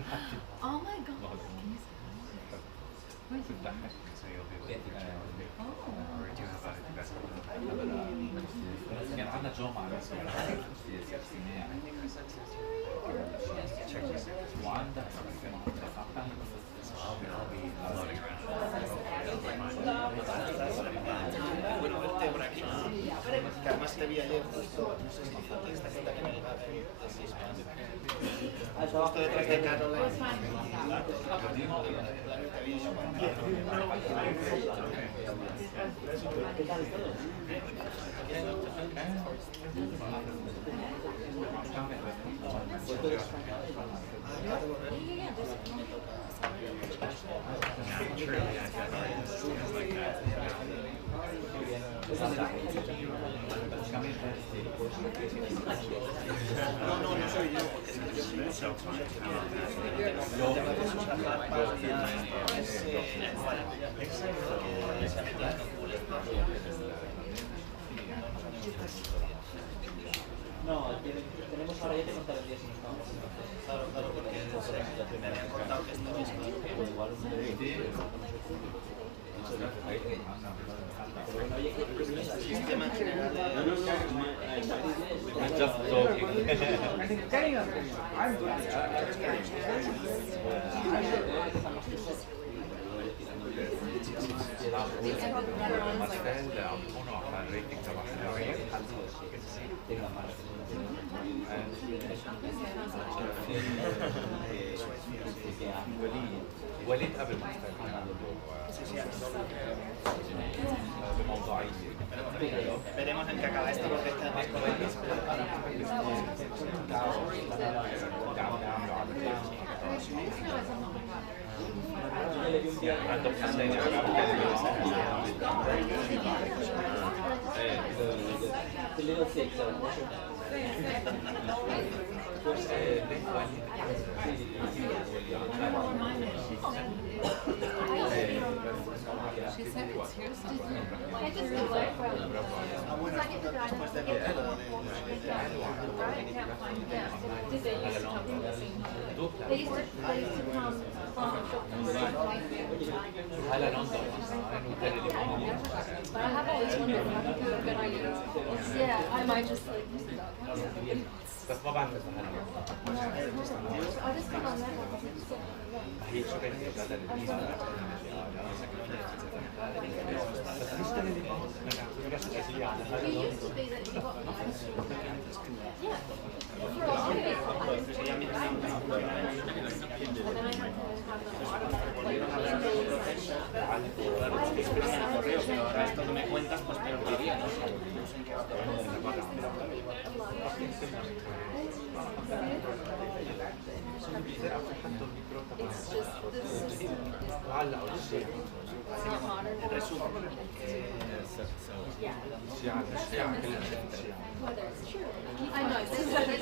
Oh my god. Can you say that? So you'll be able to Oh. or do you have a كان عندنا جمعة وعندك I'll be loading Bueno, verte por aquí. Que además te vi ayer justo, no sé si esta que está aquí en el bar de 6 más. Justo detrás de Caroline. Te vi yo No soy yo, porque yo soy mucho. No, tenemos ahora ya te contaré el día si no estamos. Claro, porque me habían contado que estabais Igual el sistema en general de... just talking. وليد قبل ما Veremos en qué acaba esto porque está más correcto. The little things are She said it's here somewhere. I just feel like Ah, bueno, I get the guy después de that lo de... I can't find them. Did they used to come from the same They used to come from هلا لندن But I have always wondered if I could do a good idea. Yeah, I might just like use the dog. بس ما بعرف اذا I just put on that one. هي شو بين بدل الفيزا بس مشتري لي It used to be that you got yeah. For a long time. And then I had to have correo, pero ahora esto que me cuentas, pues te lo diría, no sé en qué va It's just this is not modern. Whether it's true. I know, this is what they're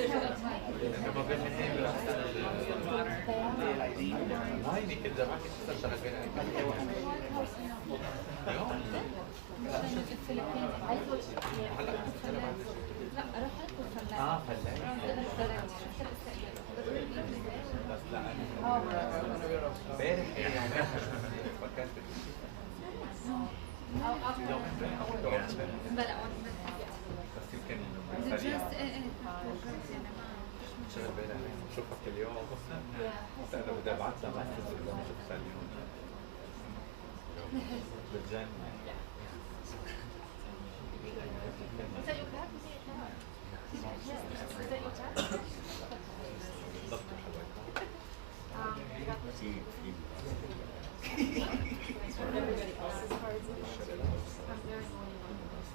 شوفك اليوم انا بدي ابعث لها مسج اذا ما شفتها اليوم بتجنن Is that your cat? Is that your cat? ضبط حواك Everybody else's cards. I'm very morning on this.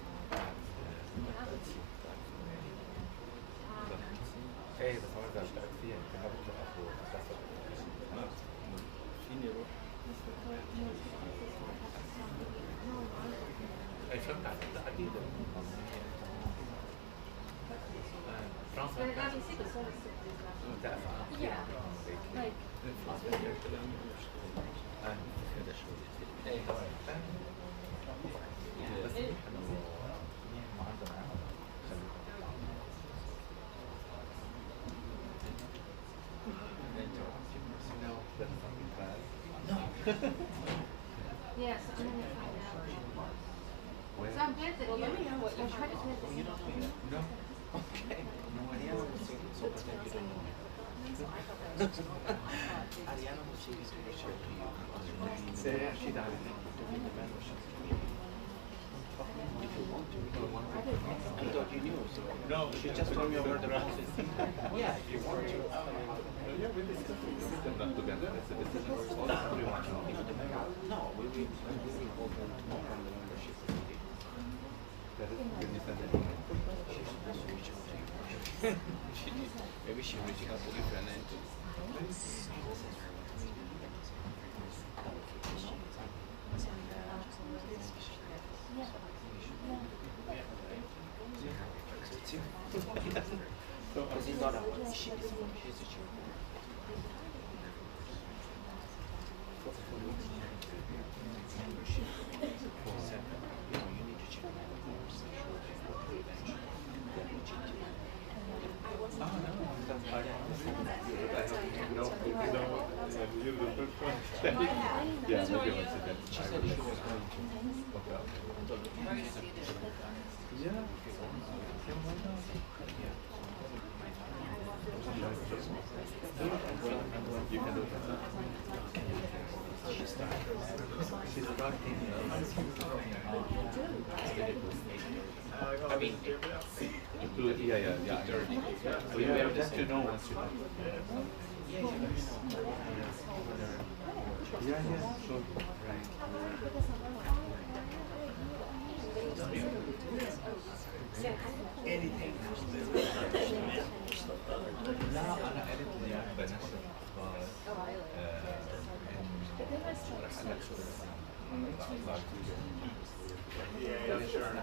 ايه بس ما بدي اشتغل فيها يمكن ما بتلاقي اخوه فيني اروح اي فهمت عليك لا اكيد فرنسا Yeah. Like, Yes, I'm gonna find out. So I'm glad that you're trying to do You don't know yet? No. Okay. Ariana will see so that you don't know. Ariana will see this picture to you because you know She died. to be the membership. If you want to, I thought you knew. So No, she just told me over the phone. Yeah, if you want to. Yeah, we discussed them not together. It's a decision for all everyone. No, we will hold them tomorrow on the membership committee. That is when you send it. She's supposed to reach out to you first. She did. Maybe she reached out to you and then to. Because he's not a she's a Jew. Membership. Said, you know, you need to check my divorce. Oh, no. No, you're the first one. Yeah, maybe I said that. She said she was going to. Okay. Yeah. You can do that. She's starting. I mean, Yeah. So you have just to know once you know. Yeah, sure. Right. anything. لا أنا قريت لي بنشر أخبار رحلات شغل Yeah, sure.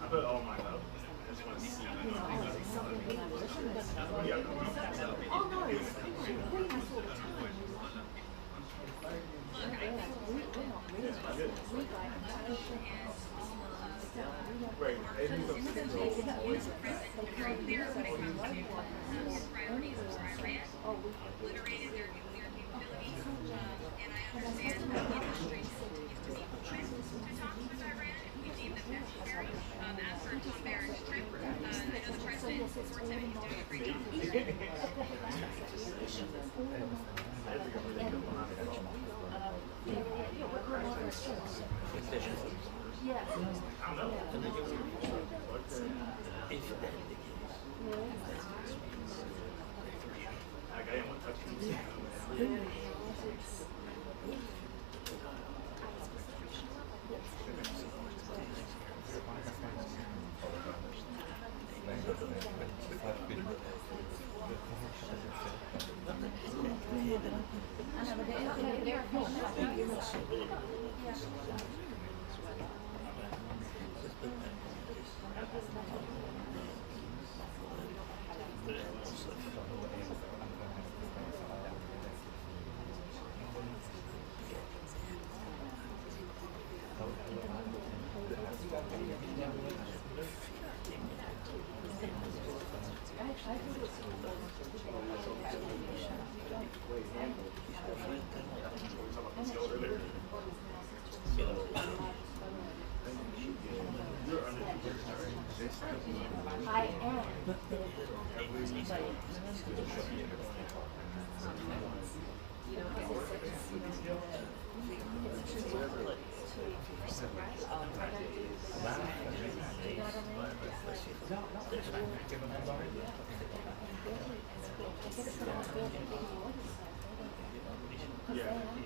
I put all mine up. I just want to see. Wait, obliterated their nuclear capabilities, and I understand the industry continues to be open to talks with Iran if we deem them necessary. As for Tom Barrett's trip, I know the president supports him. He's doing a great job. I didn't want to touch him. Yeah.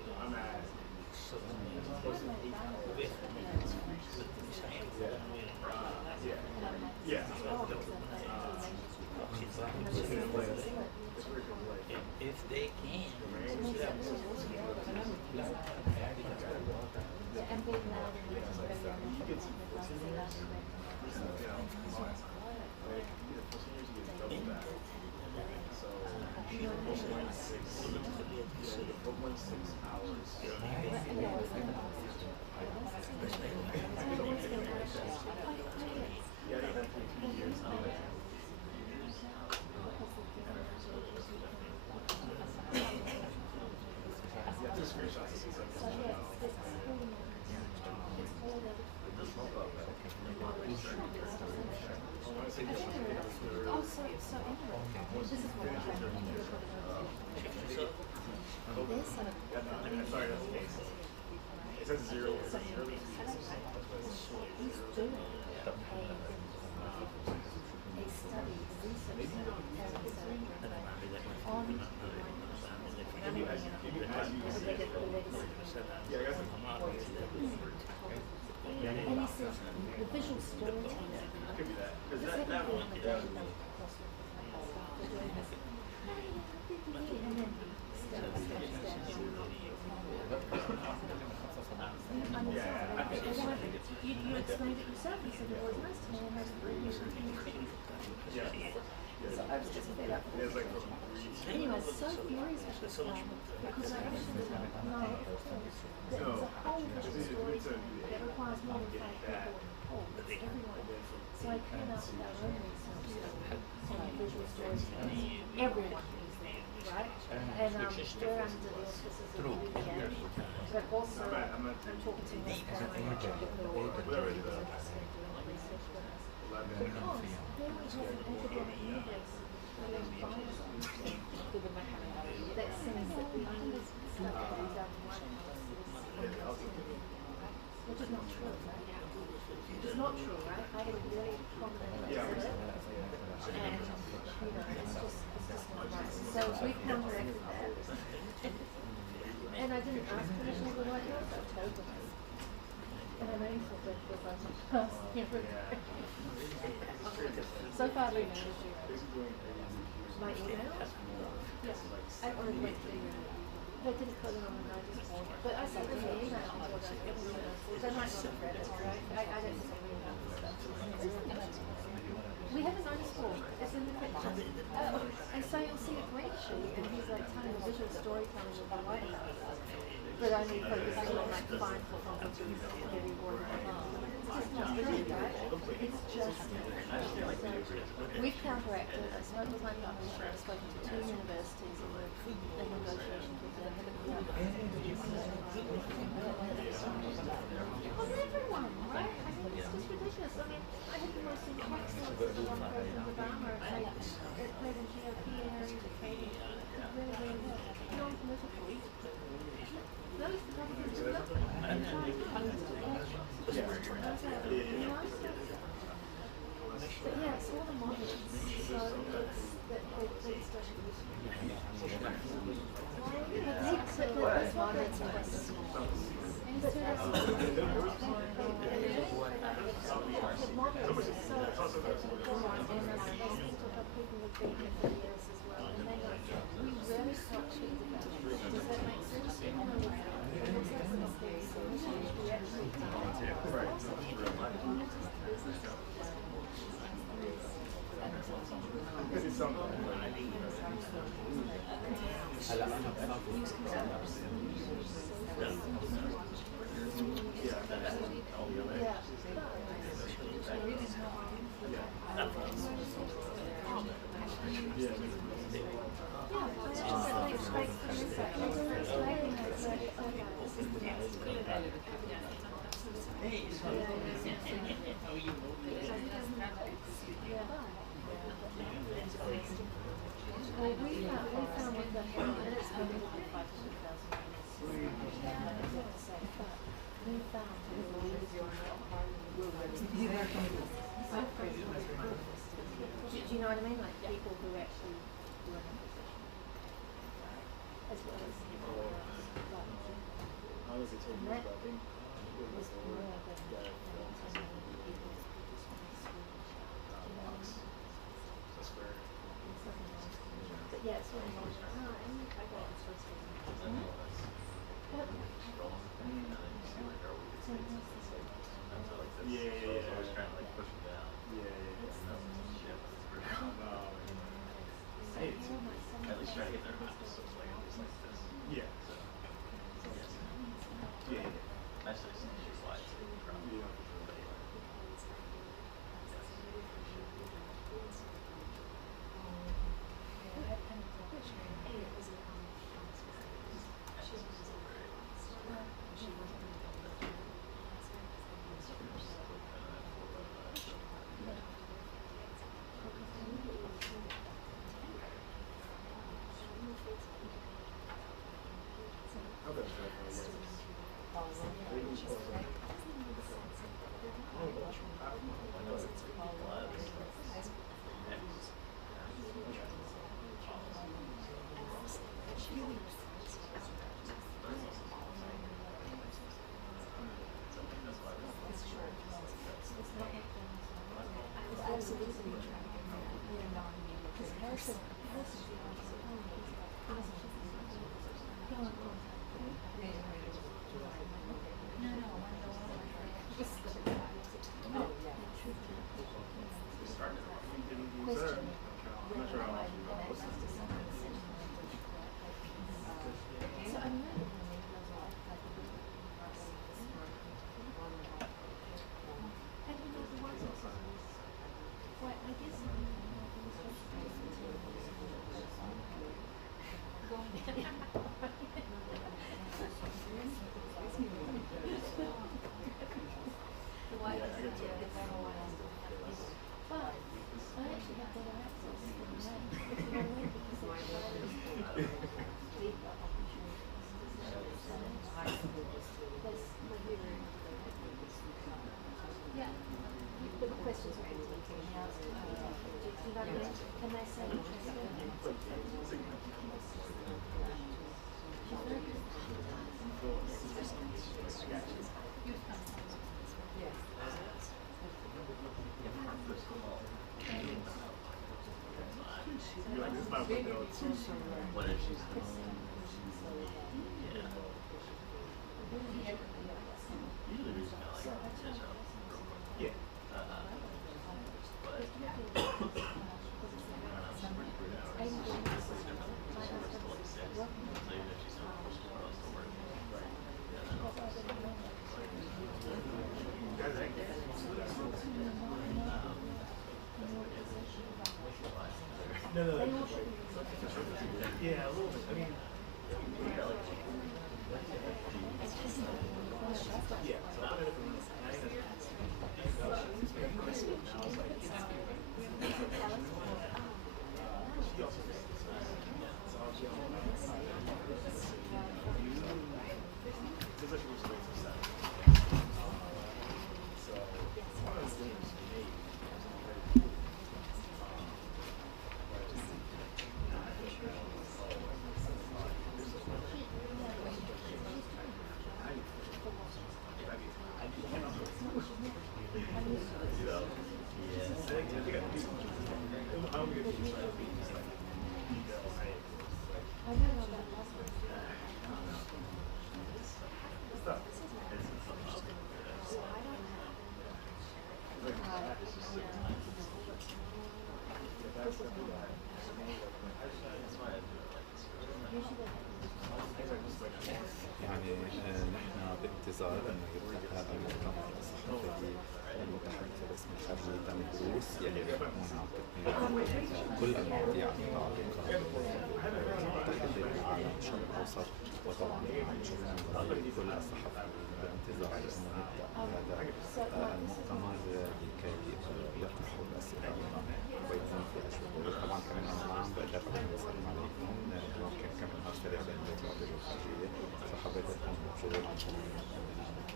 It says zero. The visual storytelling. Could be that. Because that one, You explained it yourself. You said it was nice to me and nice to read. So I was just fed up. there's like Anyway, so furious with this guy because I actually don't know that there's a whole visual story that requires more than 5 people involved. It's everyone. So I came out with our own research on visual storytelling. Everyone needs them, right? And we're under the auspices of the UVA, but also I'm talking to West Carolina who are very interested in doing research with us. Because there we have an academic universe that says that the only stuff that is out of one house is which is not true, right? It's not true, right? I had a really prominent exhibit, and it's just not right. So we've counteracted that, and I didn't ask permission of the White House. I told them, and I know you thought that was like my past. So far, we managed to. My email? Yes. I only went to they didn't put it on the notice board. But I sent them the email or they might not have read it, right? I don't think they read stuff. We have a notice board. It's in the picture. And so you'll see a great sheet and he's like telling a visual storytelling of the White House. But only focusing on like fine for heavy water. It's just not true, right? It's just we've counteracted. I spoke with my publisher, I've spoken to 2 universities in negotiations with them. Of everyone, right? I mean, it's just ridiculous. I mean, I had the most impactful one President Obama say it played in GOP areas of trading. Really, really well. Non-political. Those Republicans do nothing. But yeah, it's all the models. So it's do you know what I mean? Like people who actually do an as well as how was it taken that about being was more than people. that's where But yeah, it's really long time. I got this first one. yeah. I was trying to like push it down. Hey, at least try to get their maps so it's like at least like this. Yeah. So. actually some of the slides that you dropped. What if she's the usually we smell like fish out real quick. Yeah. But I don't know, she's pretty good hours. She's different. She works till like 6. So even if she's not working, she's still working. And then also No. Yeah, a little bit. I mean, yeah. So I put it up in she also يعني نحن بانتظار انه يلتقى المؤتمر الصحفي المتحدث باسم الخارجية تامي يلي بيقومون عم تقديم كل المواضيع المتعلقة بالمتحدث بالعالم الشرق الاوسط، وطبعا عم نشوفهم كل الصحفيين بانتظار انه نبدا هذا المؤتمر لكي يطرحوا الاسئله ويكون في اجوبه. طبعا كمان انا ما عم بقدر اسلم عليكم، ممكن كمان ارسل على البيت العربي والخارجيه، فحبيت اكون موجود من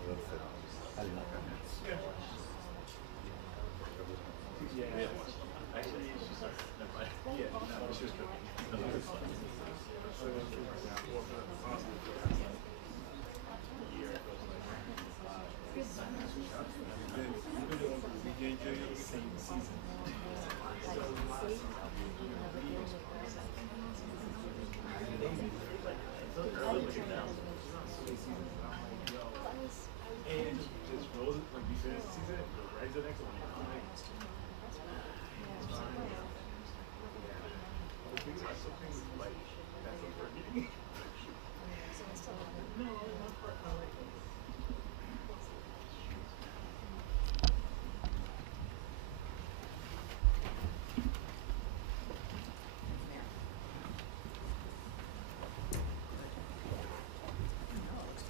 غرفه المؤتمر. actually she starts. Never mind. Yeah, no, she was joking. No, it's fine. So awesome. Year it goes like. You enjoy the same season. And just rolls it like you finish the season, go right to the next one. The thing about something like that's a working. No, one part I like.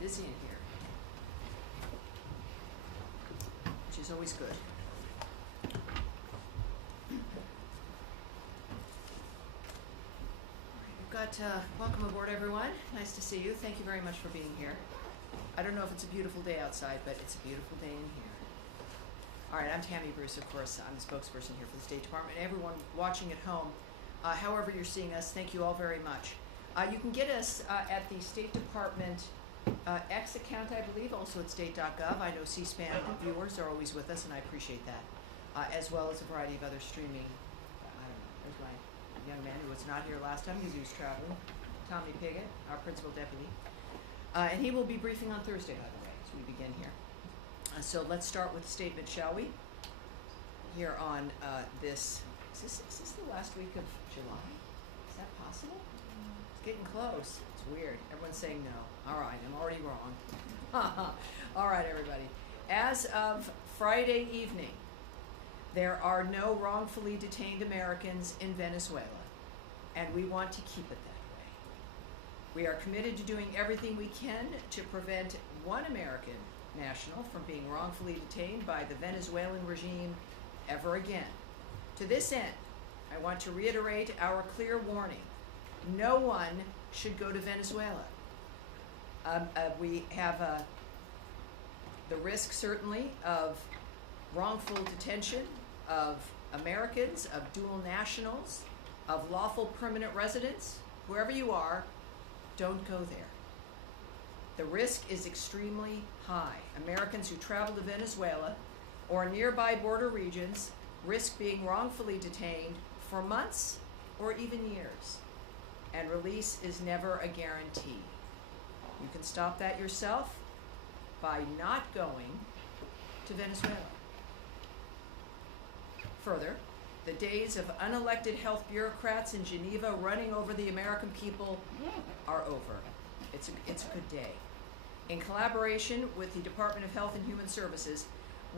busy in here, which is always good. We've got, welcome aboard everyone. Nice to see you. Thank you very much for being here. I don't know if it's a beautiful day outside, but it's a beautiful day in here. All right, I'm Tammy Bruce, of course. I'm the spokesperson here for the State Department. Everyone watching at home, however you're seeing us, thank you all very much. You can get us at the State Department X account, I believe, also at state.gov. I know C-SPAN viewers are always with us, and I appreciate that, as well as a variety of other streaming. I don't know, there's my young man who was not here last time because he was traveling, Tommy Piggott, our principal deputy. And he will be briefing on Thursday, by the way, as we begin here. So let's start with the statement, shall we? Here on this, is this the last week of July? Is that possible? It's getting close. It's weird. Everyone's saying no. All right, I'm already wrong. All right, everybody. As of Friday evening, there are no wrongfully detained Americans in Venezuela, and we want to keep it that way. We are committed to doing everything we can to prevent one American national from being wrongfully detained by the Venezuelan regime ever again. To this end, I want to reiterate our clear warning. No one should go to Venezuela. We have the risk, certainly, of wrongful detention of Americans, of dual nationals, of lawful permanent residents. Wherever you are, don't go there. The risk is extremely high. Americans who travel to Venezuela or nearby border regions risk being wrongfully detained for months or even years, and release is never a guarantee. You can stop that yourself by not going to Venezuela. Further, the days of unelected health bureaucrats in Geneva running over the American people are over. It's a good day. In collaboration with the Department of Health and Human Services,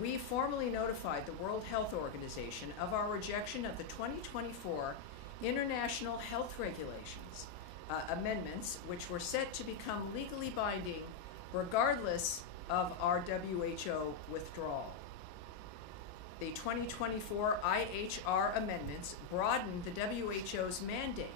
we formally notified the World Health Organization of our rejection of the 2024 International Health Regulations amendments, which were set to become legally binding regardless of our WHO withdrawal. The 2024 IHR amendments broadened the WHO's mandate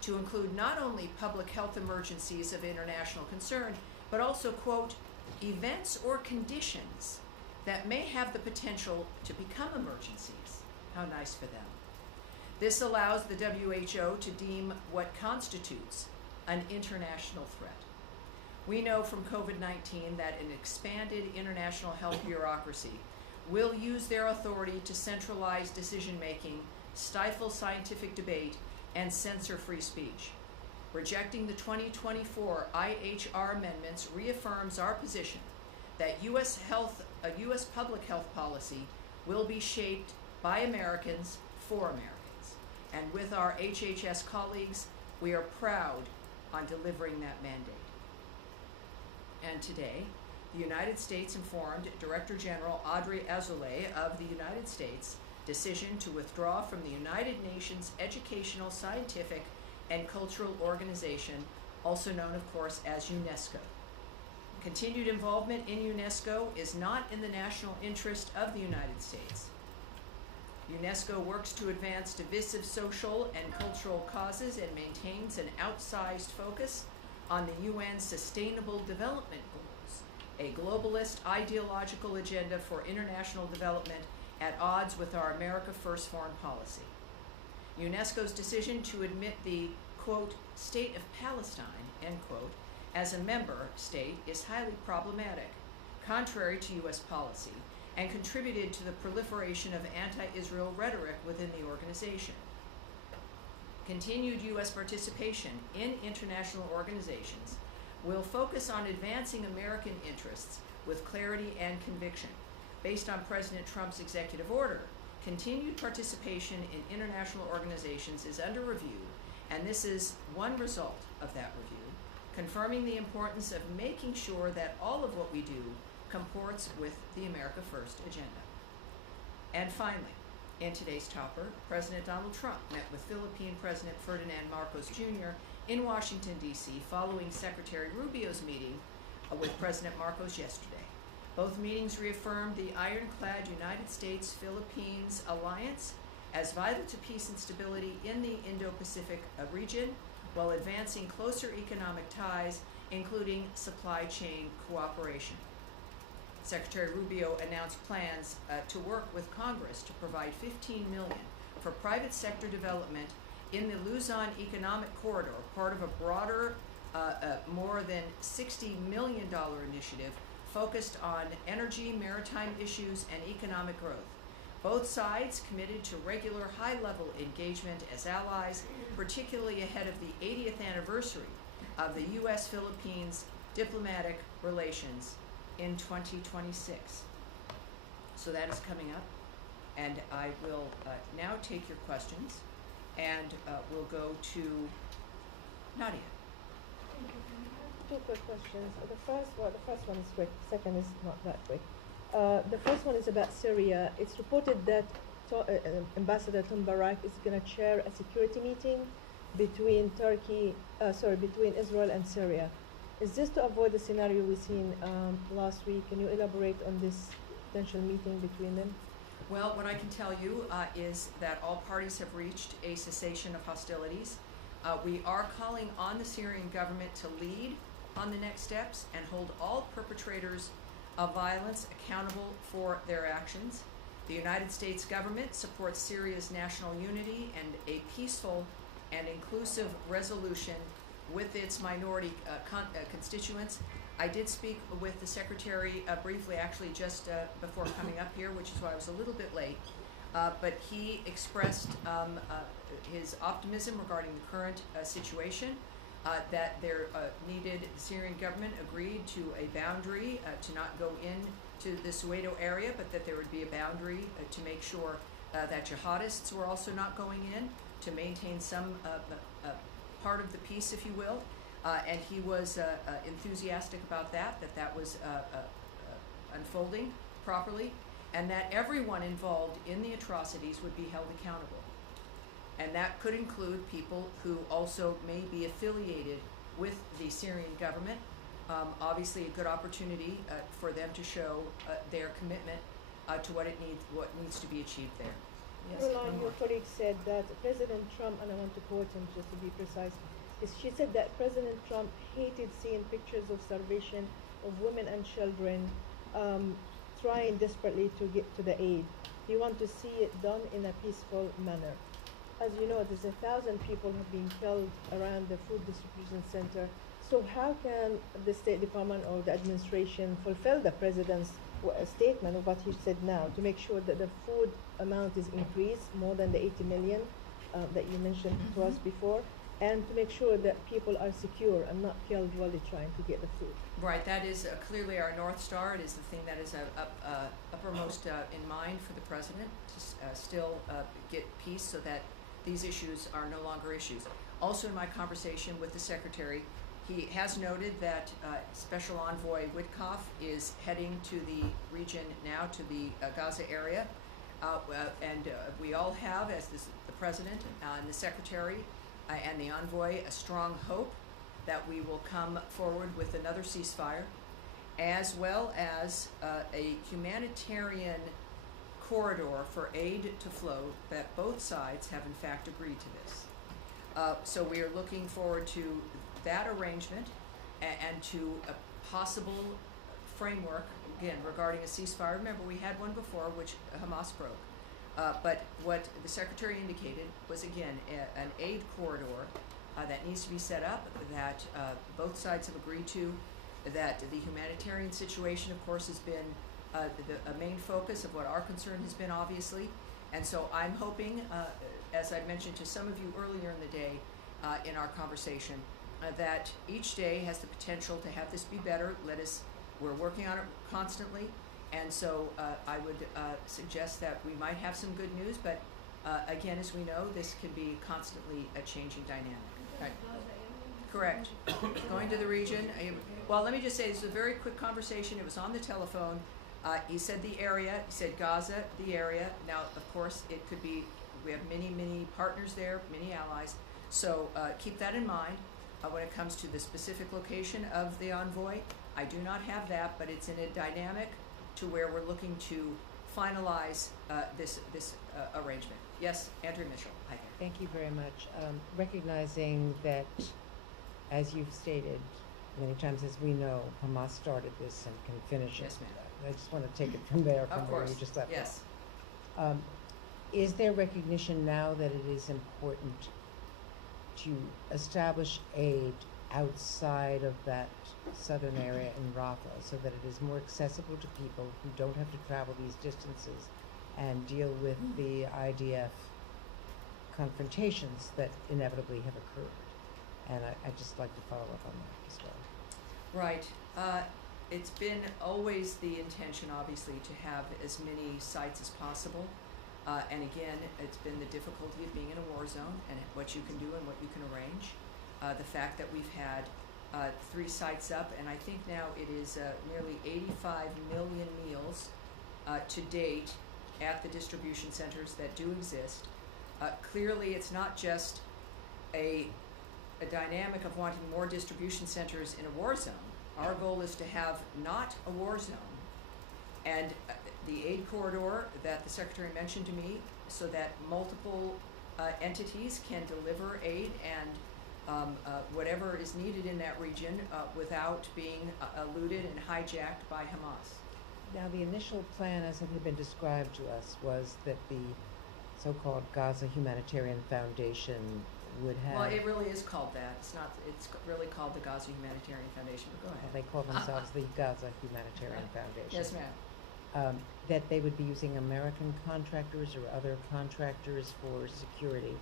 to include not only public health emergencies of international concern, but also, quote, events or conditions that may have the potential to become emergencies. How nice for them. This allows the WHO to deem what constitutes an international threat. We know from COVID-19 that an expanded international health bureaucracy will use their authority to centralize decision-making, stifle scientific debate, and censor free speech. Rejecting the 2024 IHR amendments reaffirms our position that U.S. public health policy will be shaped by Americans for Americans. And with our HHS colleagues, we are proud on delivering that mandate. And today, the United States informed Director General Audrey Azoulay of the United States' decision to withdraw from the United Nations Educational, Scientific, and Cultural Organization, also known, of course, as UNESCO. Continued involvement in UNESCO is not in the national interest of the United States. UNESCO works to advance divisive social and cultural causes and maintains an outsized focus on the UN's Sustainable Development Goals, a globalist ideological agenda for international development at odds with our America First foreign policy. UNESCO's decision to admit the, quote, state of Palestine, end quote, as a member state is highly problematic, contrary to U.S. policy, and contributed to the proliferation of anti-Israel rhetoric within the organization. Continued U.S. participation in international organizations will focus on advancing American interests with clarity and conviction. Based on President Trump's executive order, continued participation in international organizations is under review, and this is one result of that review, confirming the importance of making sure that all of what we do comports with the America First agenda. And finally, in today's topper, President Donald Trump met with Philippine President Ferdinand Marcos Jr. in Washington, D.C. following Secretary Rubio's meeting with President Marcos yesterday. Both meetings reaffirmed the ironclad United States-Philippines alliance as vital to peace and stability in the Indo-Pacific region, while advancing closer economic ties, including supply chain cooperation. Secretary Rubio announced plans to work with Congress to provide $15 million for private sector development in the Luzon Economic Corridor, part of a broader, more than $60 million initiative focused on energy, maritime issues, and economic growth. Both sides committed to regular high-level engagement as allies, particularly ahead of the 80th anniversary of the U.S. Philippines diplomatic relations in 2026. So that is coming up, and I will now take your questions, and we'll go to Nadia. Two quick questions. The first one is quick. Second is not that quick. The first one is about Syria. It's reported that Ambassador Tom Barak is going to chair a security meeting between between Israel and Syria. Is this to avoid the scenario we seen last week? Can you elaborate on this potential meeting between them? Well, what I can tell you is that all parties have reached a cessation of hostilities. We are calling on the Syrian government to lead on the next steps and hold all perpetrators of violence accountable for their actions. The United States government supports Syria's national unity and a peaceful and inclusive resolution with its minority constituents. I did speak with the Secretary briefly, actually just before coming up here, which is why I was a little bit late. But he expressed his optimism regarding the current situation, that there needed, the Syrian government agreed to a boundary to not go into the Soweto area, but that there would be a boundary to make sure that jihadists were also not going in, to maintain some part of the peace, if you will. And he was enthusiastic about that was unfolding properly, and that everyone involved in the atrocities would be held accountable. And that could include people who also may be affiliated with the Syrian government. Obviously a good opportunity for them to show their commitment to what needs to be achieved there. Yes, Caroline, your colleague said that President Trump, and I want to quote him just to be precise, she said that President Trump hated seeing pictures of starvation of women and children trying desperately to get to the aid. He wants to see it done in a peaceful manner. As you know, there's 1,000 people have been killed around the food distribution center. So how can the State Department or the administration fulfill the president's statement of what he said now to make sure that the food amount is increased more than the 80 million that you mentioned to us before, and to make sure that people are secure and not killed while they're trying to get the food? Right, that is clearly our North Star. It is the thing that is uppermost in mind for the president, to still get peace so that these issues are no longer issues. Also in my conversation with the Secretary, he has noted that Special Envoy Witkoff is heading to the region now, to the Gaza area, and we all have, as the President and the Secretary and the Envoy, a strong hope that we will come forward with another ceasefire, as well as a humanitarian corridor for aid to flow, that both sides have in fact agreed to this. So we are looking forward to that arrangement and to a possible framework, again, regarding a ceasefire. Remember, we had one before, which Hamas broke. But what the Secretary indicated was, again, an aid corridor that needs to be set up, that both sides have agreed to, that the humanitarian situation, of course, has been a main focus of what our concern has been, obviously. And so I'm hoping, as I mentioned to some of you earlier in the day in our conversation, that each day has the potential to have this be better. We're working on it constantly. And so I would suggest that we might have some good news, but again, as we know, this can be constantly a changing dynamic. Right. Correct. Going to the region. Well, let me just say, this is a very quick conversation. It was on the telephone. He said the area, he said Gaza, the area. Now, of course, it could be, we have many, many partners there, many allies. So keep that in mind. when it comes to the specific location of the envoy. I do not have that, but it's in a dynamic to where we're looking to finalize this arrangement. Yes, Andrew Mitchell. Hi there. Thank you very much. Recognizing that, as you've stated many times, as we know, Hamas started this and can finish it. Yes, ma'am. I just want to take it from there, from Of where course. you just left Yes. off. Is there recognition now that it is important to establish aid outside of that southern area in Rafah so that it is more accessible to people who don't have to travel these distances and deal with the IDF confrontations that inevitably have occurred? And I'd just like to follow up on that as well. Right. It's been always the intention, obviously, to have as many sites as possible. And again, it's been the difficulty of being in a war zone and what you can do and what you can arrange. The fact that we've had 3 sites up, and I think now it is nearly 85 million meals to date at the distribution centers that do exist. Clearly, it's not just a dynamic of wanting more distribution centers in a war zone. Our goal is to have not a war zone, and the aid corridor that the Secretary mentioned to me, so that multiple entities can deliver aid and whatever is needed in that region without being eluded and hijacked by Hamas. Now, the initial plan, as it had been described to us, was that the so-called Gaza Humanitarian Foundation would have... Well, it really is called that. It's not. It's really called the Gaza Humanitarian Foundation. But go ahead. They call themselves the Gaza Humanitarian Foundation. Yes, ma'am. That they would be using American contractors or other contractors for security.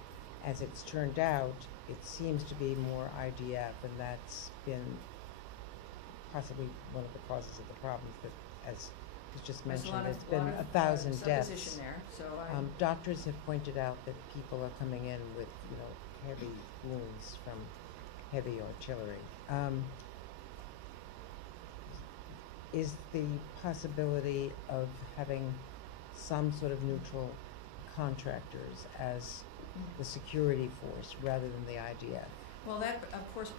As it's turned out, it seems to be more IDF, and that's been possibly one of the causes of the problems that, as was just There's mentioned, a there's been lot of 1,000 deaths. supposition there. So Doctors have pointed out that people are coming in with, heavy wounds from heavy artillery. Is the possibility of having some sort of neutral contractors as the security force rather than the IDF? Well, that of course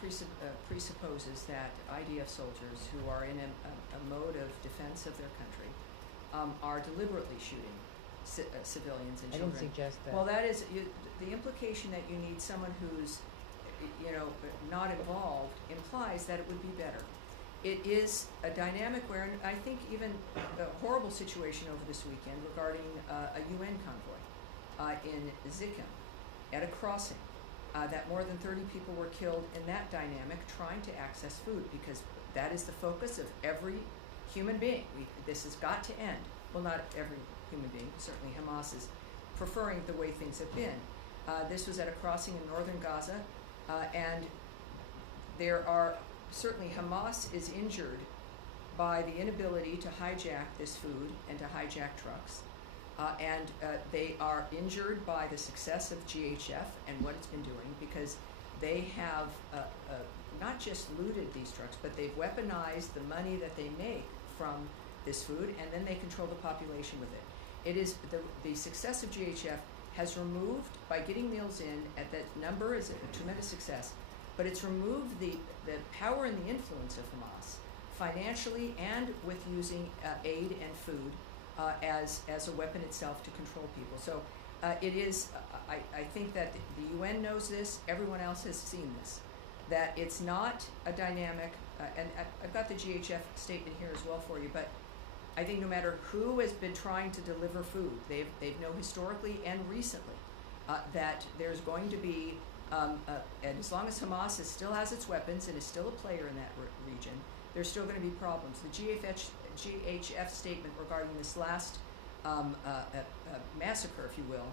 presupposes that IDF soldiers who are in a mode of defense of their country are deliberately shooting civilians and I children. didn't suggest that. Well, that is the implication that you need someone who's, not involved implies that it would be better. It is a dynamic where, and I think even a horrible situation over this weekend regarding a UN convoy in Zichem at a crossing, that more than 30 people were killed in that dynamic trying to access food, because that is the focus of every human being. This has got to end. Well, not every human being. Certainly Hamas is preferring the way things have been. This was at a crossing in northern Gaza, and there are certainly Hamas is injured by the inability to hijack this food and to hijack trucks. And they are injured by the success of GHF and what it's been doing, because they have not just looted these trucks, but they've weaponized the money that they make from this food, and then they control the population with it. It is the success of GHF has removed, by getting meals in at that number is a tremendous success, but it's removed the power and the influence of Hamas financially and with using aid and food as a weapon itself to control people. So it is, I think that the UN knows this, everyone else has seen this, that it's not a dynamic, and I've got the GHF statement here as well for you, but I think no matter who has been trying to deliver food, they've known historically and recently that there's going to be, and as long as Hamas still has its weapons and is still a player in that region, there's still going to be problems. The GHF statement regarding this last massacre, if you will,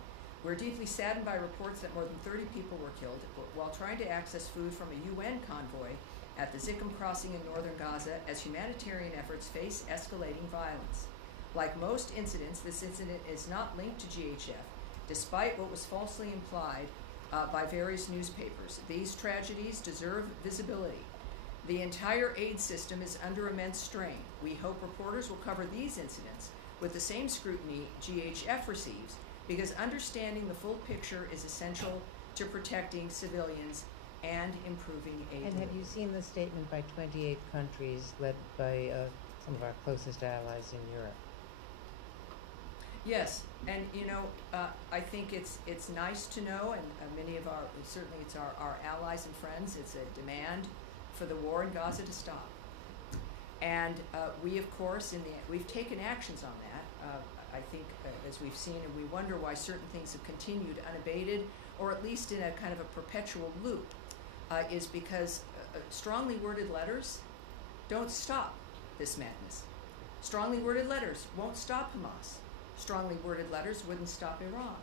we're deeply saddened by reports that more than 30 people were killed while trying to access food from a UN convoy at the Zichem crossing in northern Gaza as humanitarian efforts face escalating violence. Like most incidents, this incident is not linked to GHF, despite what was falsely implied by various newspapers. These tragedies deserve visibility. The entire aid system is under immense strain. We hope reporters will cover these incidents with the same scrutiny GHF receives, because understanding the full picture is essential to protecting civilians and improving aid. And have you seen the statement by 28 countries led by some of our closest allies in Europe? Yes, and I think it's nice to know, and many of certainly it's our allies and friends, it's a demand for the war in Gaza to stop. And we, of course, we've taken actions on that. I think, as we've seen, and we wonder why certain things have continued unabated, or at least in a kind of a perpetual loop, is because strongly worded letters don't stop this madness. Strongly worded letters won't stop Hamas. Strongly worded letters wouldn't stop Iran.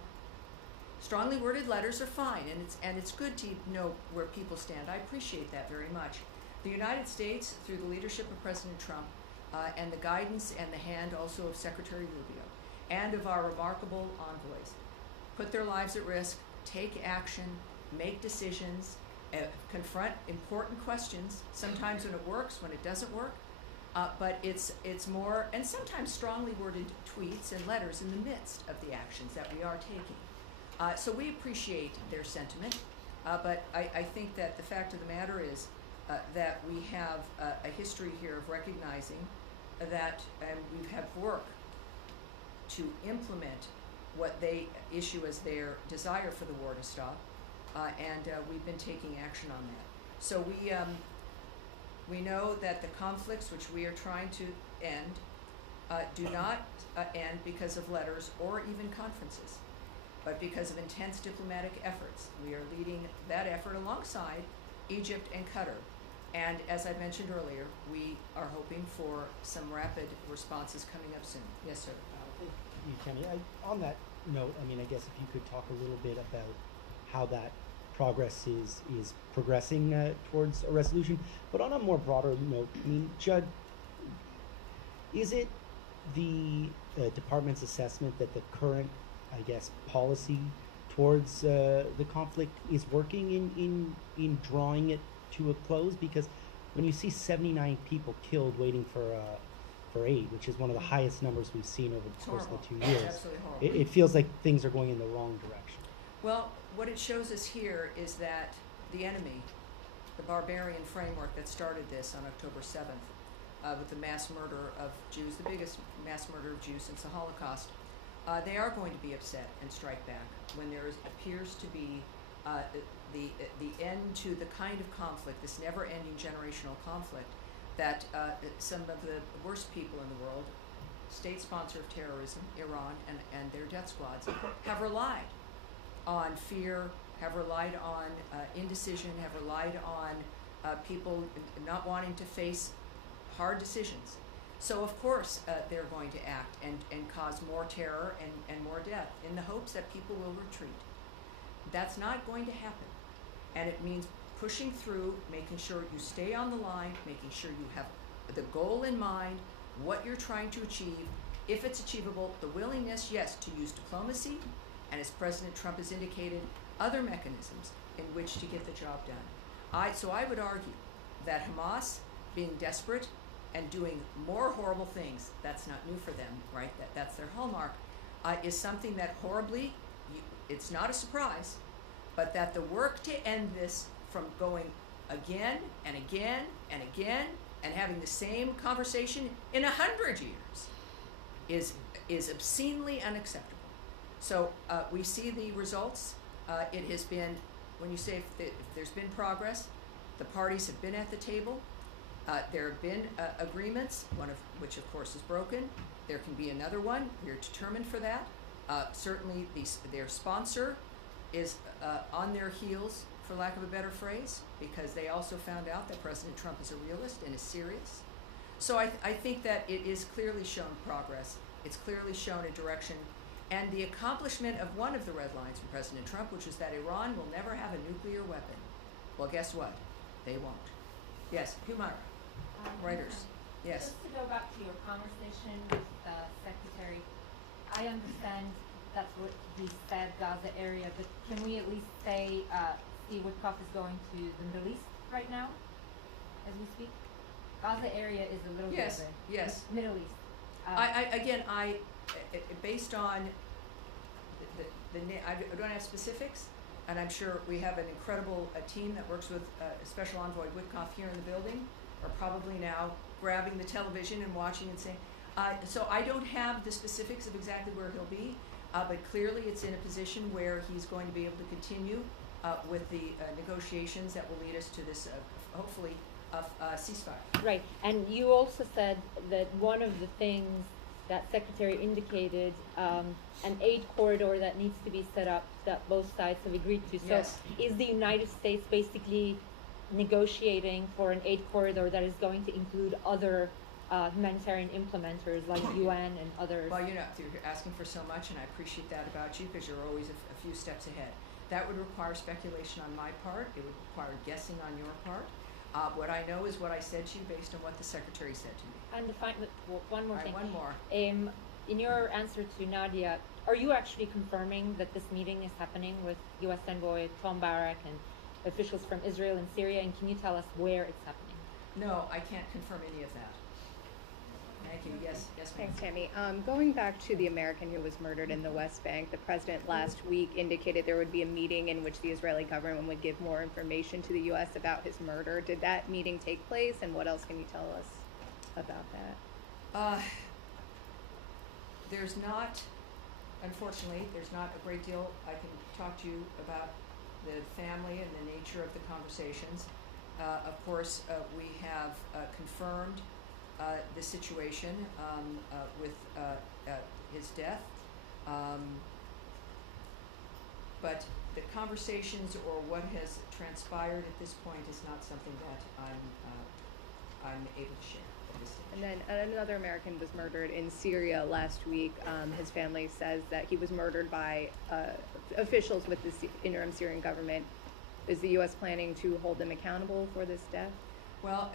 Strongly worded letters are fine, and it's good to know where people stand. I appreciate that very much. The United States, through the leadership of President Trump, and the guidance and the hand also of Secretary Rubio, and of our remarkable envoys, put their lives at risk, take action, make decisions, confront important questions, sometimes when it works, when it doesn't work, but it's more, and sometimes strongly worded tweets and letters in the midst of the actions that we are taking. So we appreciate their sentiment, but I think that the fact of the matter is that we have a history here of recognizing that we've had work to implement what they issue as their desire for the war to stop, and we've been taking action on that. So we know that the conflicts which we are trying to end do not end because of letters or even conferences, but because of intense diplomatic efforts. We are leading that effort alongside Egypt and Qatar. And as I mentioned earlier, we are hoping for some rapid responses coming up soon. Yes, sir. Thank you, Tammy. On that note, I mean, I guess if you could talk a little bit about how that progress is progressing towards a resolution. But on a more broader note, I mean, Judd, is it the department's assessment that the current, I guess, policy towards the conflict is working in drawing it to a close? Because when you see 79 people killed waiting for aid, which is one of the highest numbers we've seen over the course of the 2 years, Absolutely horrible. it feels like things are going in the wrong direction. Well, what it shows us here is that the enemy, the barbarian framework that started this on October 7th, with the mass murder of Jews, the biggest mass murder of Jews since the Holocaust, they are going to be upset and strike back when there appears to be the end to the kind of conflict, this never-ending generational conflict that some of the worst people in the world, state sponsor of terrorism, Iran, and their death squads, have relied on fear, have relied on indecision, have relied on people not wanting to face hard decisions. So of course they're going to act and cause more terror and more death in the hopes that people will retreat. That's not going to happen. And it means pushing through, making sure you stay on the line, making sure you have the goal in mind, what you're trying to achieve, if it's achievable, the willingness, yes, to use diplomacy, and as President Trump has indicated, other mechanisms in which to get the job done. So I would argue that Hamas, being desperate and doing more horrible things, that's not new for them, right? That's their hallmark, is something that horribly, it's not a surprise, but that the work to end this from going again and again and again and having the same conversation in 100 years is obscenely unacceptable. So we see the results. It has been, when you say if there's been progress, the parties have been at the table. There have been agreements, one of which of course is broken. There can be another one. We're determined for that. Certainly their sponsor is on their heels, for lack of a better phrase, because they also found out that President Trump is a realist and is serious. So I think that it is clearly shown progress. It's clearly shown a direction. And the accomplishment of one of the red lines from President Trump, which is that Iran will never have a nuclear weapon. Well, guess what? They won't. Yes, Humara. Writers. Yes. Just to go back to your conversation with Secretary, I understand that's what he said, Gaza area, but can we at least say Steve Witkoff is going to the Middle East right now, as we speak? Gaza area is a little bit of a yes. Middle East. Based on I don't have specifics, and I'm sure we have an incredible team that works with Special Envoy Witkoff here in the building, are probably now grabbing the television and watching and saying, so I don't have the specifics of exactly where he'll be, but clearly it's in a position where he's going to be able to continue with the negotiations that will lead us to this, hopefully, ceasefire. Right, and you also said that one of the things that Secretary indicated, an aid corridor that needs to be set up that both sides have agreed to. So Yes. is the United States basically negotiating for an aid corridor that is going to include other humanitarian implementers like UN and others? Well, you're asking for so much, and I appreciate that about you, because you're always a few steps ahead. That would require speculation on my part. It would require guessing on your part. What I know is what I said to you based on what the Secretary said to me. And one more All right, thing. one more. In your answer to Nadia, are you actually confirming that this meeting is happening with U.S. Envoy Tom Barak and officials from Israel and Syria? And can you tell us where it's happening? No, I can't confirm any of that. Thank you. Yes, yes, ma'am. Thanks, Tammy. Going back to the American who was murdered in the West Bank, the president last week indicated there would be a meeting in which the Israeli government would give more information to the U.S. about his murder. Did that meeting take place, and what else can you tell us about that? There's not, unfortunately, there's not a great deal I can talk to you about the family and the nature of the conversations. Of course, we have confirmed the situation with his death, but the conversations or what has transpired at this point is not something that I'm able to share at this stage. And then another American was murdered in Syria last week. His family says that he was murdered by officials with the interim Syrian government. Is the U.S. planning to hold them accountable for this death? Well,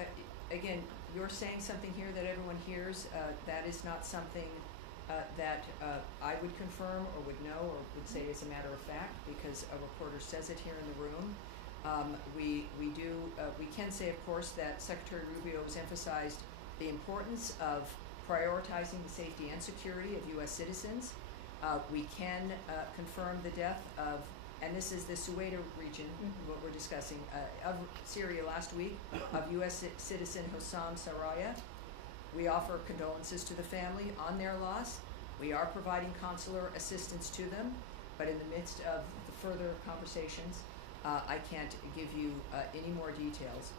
again, you're saying something here that everyone hears. That is not something that I would confirm or would know or would say as a matter of fact, because a reporter says it here in the room. We can say, of course, that Secretary Rubio has emphasized the importance of prioritizing the safety and security of U.S. citizens. We can confirm the death of, and this is the Suwaida region, what we're discussing, of Syria last week, of U.S. citizen Hossam Saraya. We offer condolences to the family on their loss. We are providing consular assistance to them, but in the midst of the further conversations, I can't give you any more details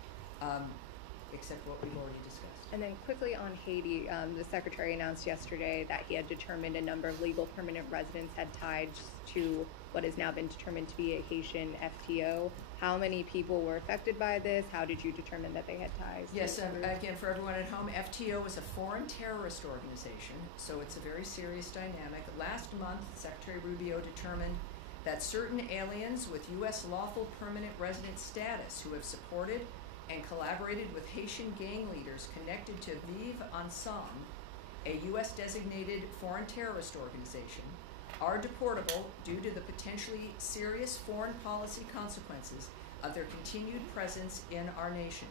except what we've already discussed. And then quickly on Haiti, the Secretary announced yesterday that he had determined a number of legal permanent residents had ties to what has now been determined to be a Haitian FTO. How many people were affected by this? How did you determine that they had ties? Yes, again, for everyone at home, FTO is a foreign terrorist organization, so it's a very serious dynamic. Last month, Secretary Rubio determined that certain aliens with U.S. lawful permanent resident status who have supported and collaborated with Haitian gang leaders connected to Vive Ensemble, a U.S. designated foreign terrorist organization, are deportable due to the potentially serious foreign policy consequences of their continued presence in our nation.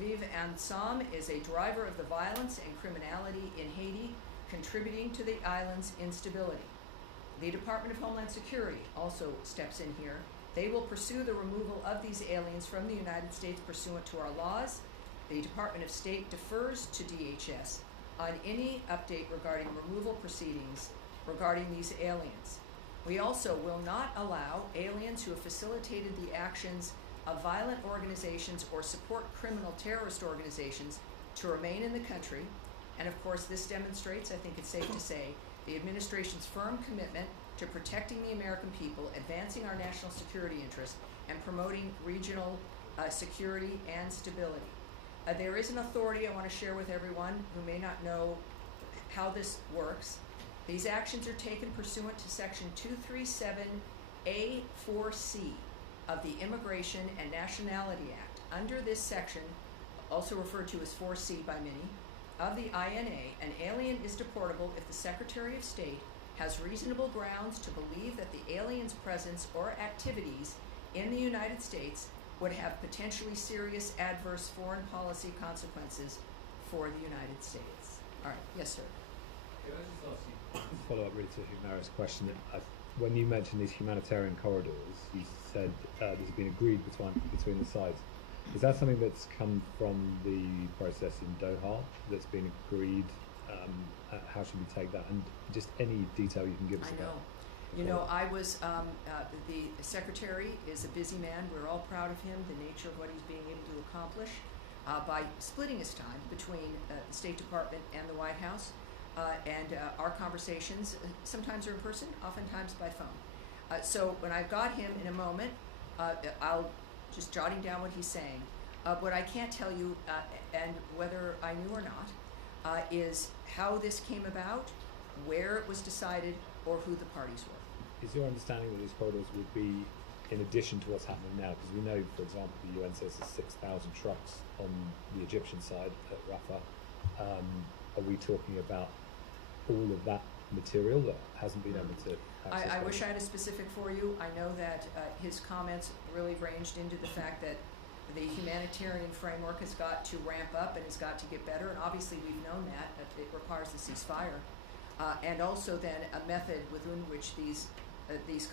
Vive Ensemble is a driver of the violence and criminality in Haiti, contributing to the island's instability. The Department of Homeland Security also steps in here. They will pursue the removal of these aliens from the United States pursuant to our laws. The Department of State defers to DHS on any update regarding removal proceedings regarding these aliens. We also will not allow aliens who have facilitated the actions of violent organizations or support criminal terrorist organizations to remain in the country. And of course, this demonstrates, I think it's safe to say, the administration's firm commitment to protecting the American people, advancing our national security interests, and promoting regional security and stability. There is an authority I want to share with everyone who may not know how this works. These actions are taken pursuant to Section 237A4C of the Immigration and Nationality Act. Under this section, also referred to as 4C by many, of the INA, an alien is deportable if the Secretary of State has reasonable grounds to believe that the alien's presence or activities in the United States would have potentially serious adverse foreign policy consequences for the United States. All right, yes, sir. Follow up really to Humara's question. when you mentioned these humanitarian corridors, you said this has been agreed between the sides. Is that something that's come from the process in Doha that's been agreed? How should we take that? And just any detail you can give us about. You know, I was, the secretary is a busy man. We're all proud of him, the nature of what he's being able to accomplish by splitting his time between the State Department and the White House. And our conversations sometimes are in person, oftentimes by phone. So when I've got him in a moment, I'll just jotting down what he's saying. What I can't tell you, and whether I knew or not, is how this came about, where it was decided, or who the parties were. Is your understanding that these corridors would be in addition to what's happening now? Because we know, for example, the UN says there's 6,000 trucks on the Egyptian side at Rafah. Are we talking about all of that material that hasn't been able to access? I wish I had a specific for you. I know that his comments really ranged into the fact that the humanitarian framework has got to ramp up and has got to get better, and obviously we've known that it requires a ceasefire, and also then a method within which these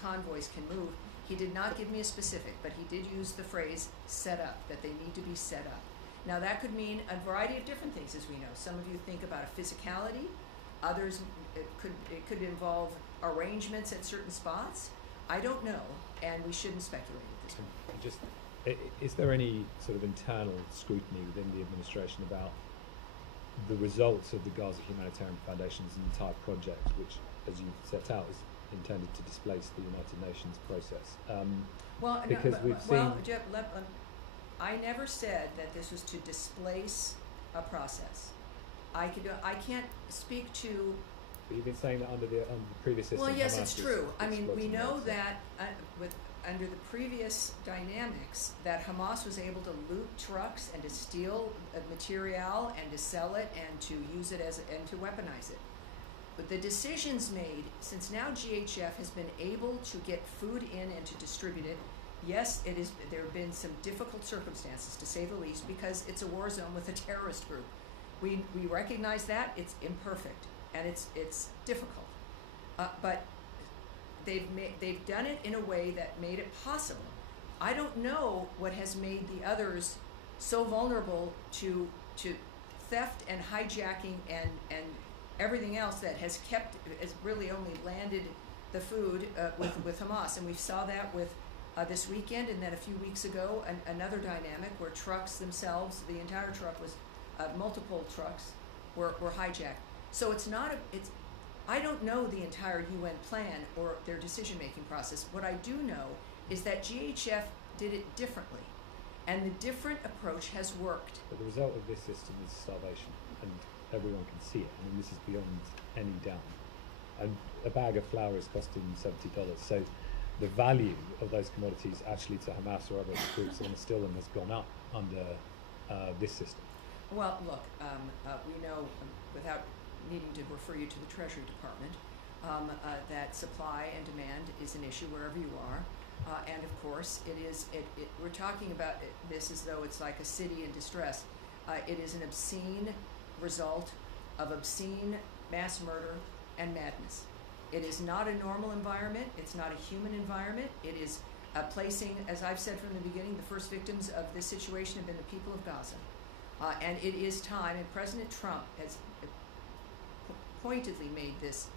convoys can move. He did not give me a specific, but he did use the phrase set up, that they need to be set up. Now that could mean a variety of different things, as we know. Some of you think about a physicality, others it could involve arrangements at certain spots. I don't know, and we shouldn't speculate at this point. Just, is there any sort of internal scrutiny within the administration about the results of the Gaza Humanitarian Foundation's entire project, which, as you set out, is intended to displace the United Nations process? I never said that this was to displace a process. I can't speak to. But you've been saying that under the previous system. Well, yes, Hamas it's true. I mean, we know so. that under the previous dynamics, that Hamas was able to loot trucks and to steal material and to sell it and to use it and to weaponize it. But the decisions made, since now GHF has been able to get food in and to distribute it, yes, there have been some difficult circumstances, to say the least, because it's a war zone with a terrorist group. We recognize that. It's imperfect and it's difficult, but they've done it in a way that made it possible. I don't know what has made the others so vulnerable to theft and hijacking and everything else that has really only landed the food with Hamas. And we saw that with this weekend, and then a few weeks ago, another dynamic where trucks themselves, the entire truck was, multiple trucks were hijacked. So I don't know the entire UN plan or their decision-making process. What I do know is that GHF did it differently, and the different approach has worked. But the result of this system is starvation, and everyone can see it. I mean, this is beyond any doubt. And a bag of flour is costing $70. So the value of those commodities actually to Hamas or other groups in Asylum has gone up under this system. Well, look, we know, without needing to refer you to the Treasury Department, that supply and demand is an issue wherever you are. And of course, we're talking about this as though it's like a city in distress. It is an obscene result of obscene mass murder and madness. It is not a normal environment. It's not a human environment. It is placing, as I've said from the beginning, the first victims of this situation have been the people of Gaza. And it is time, and President Trump has pointedly made this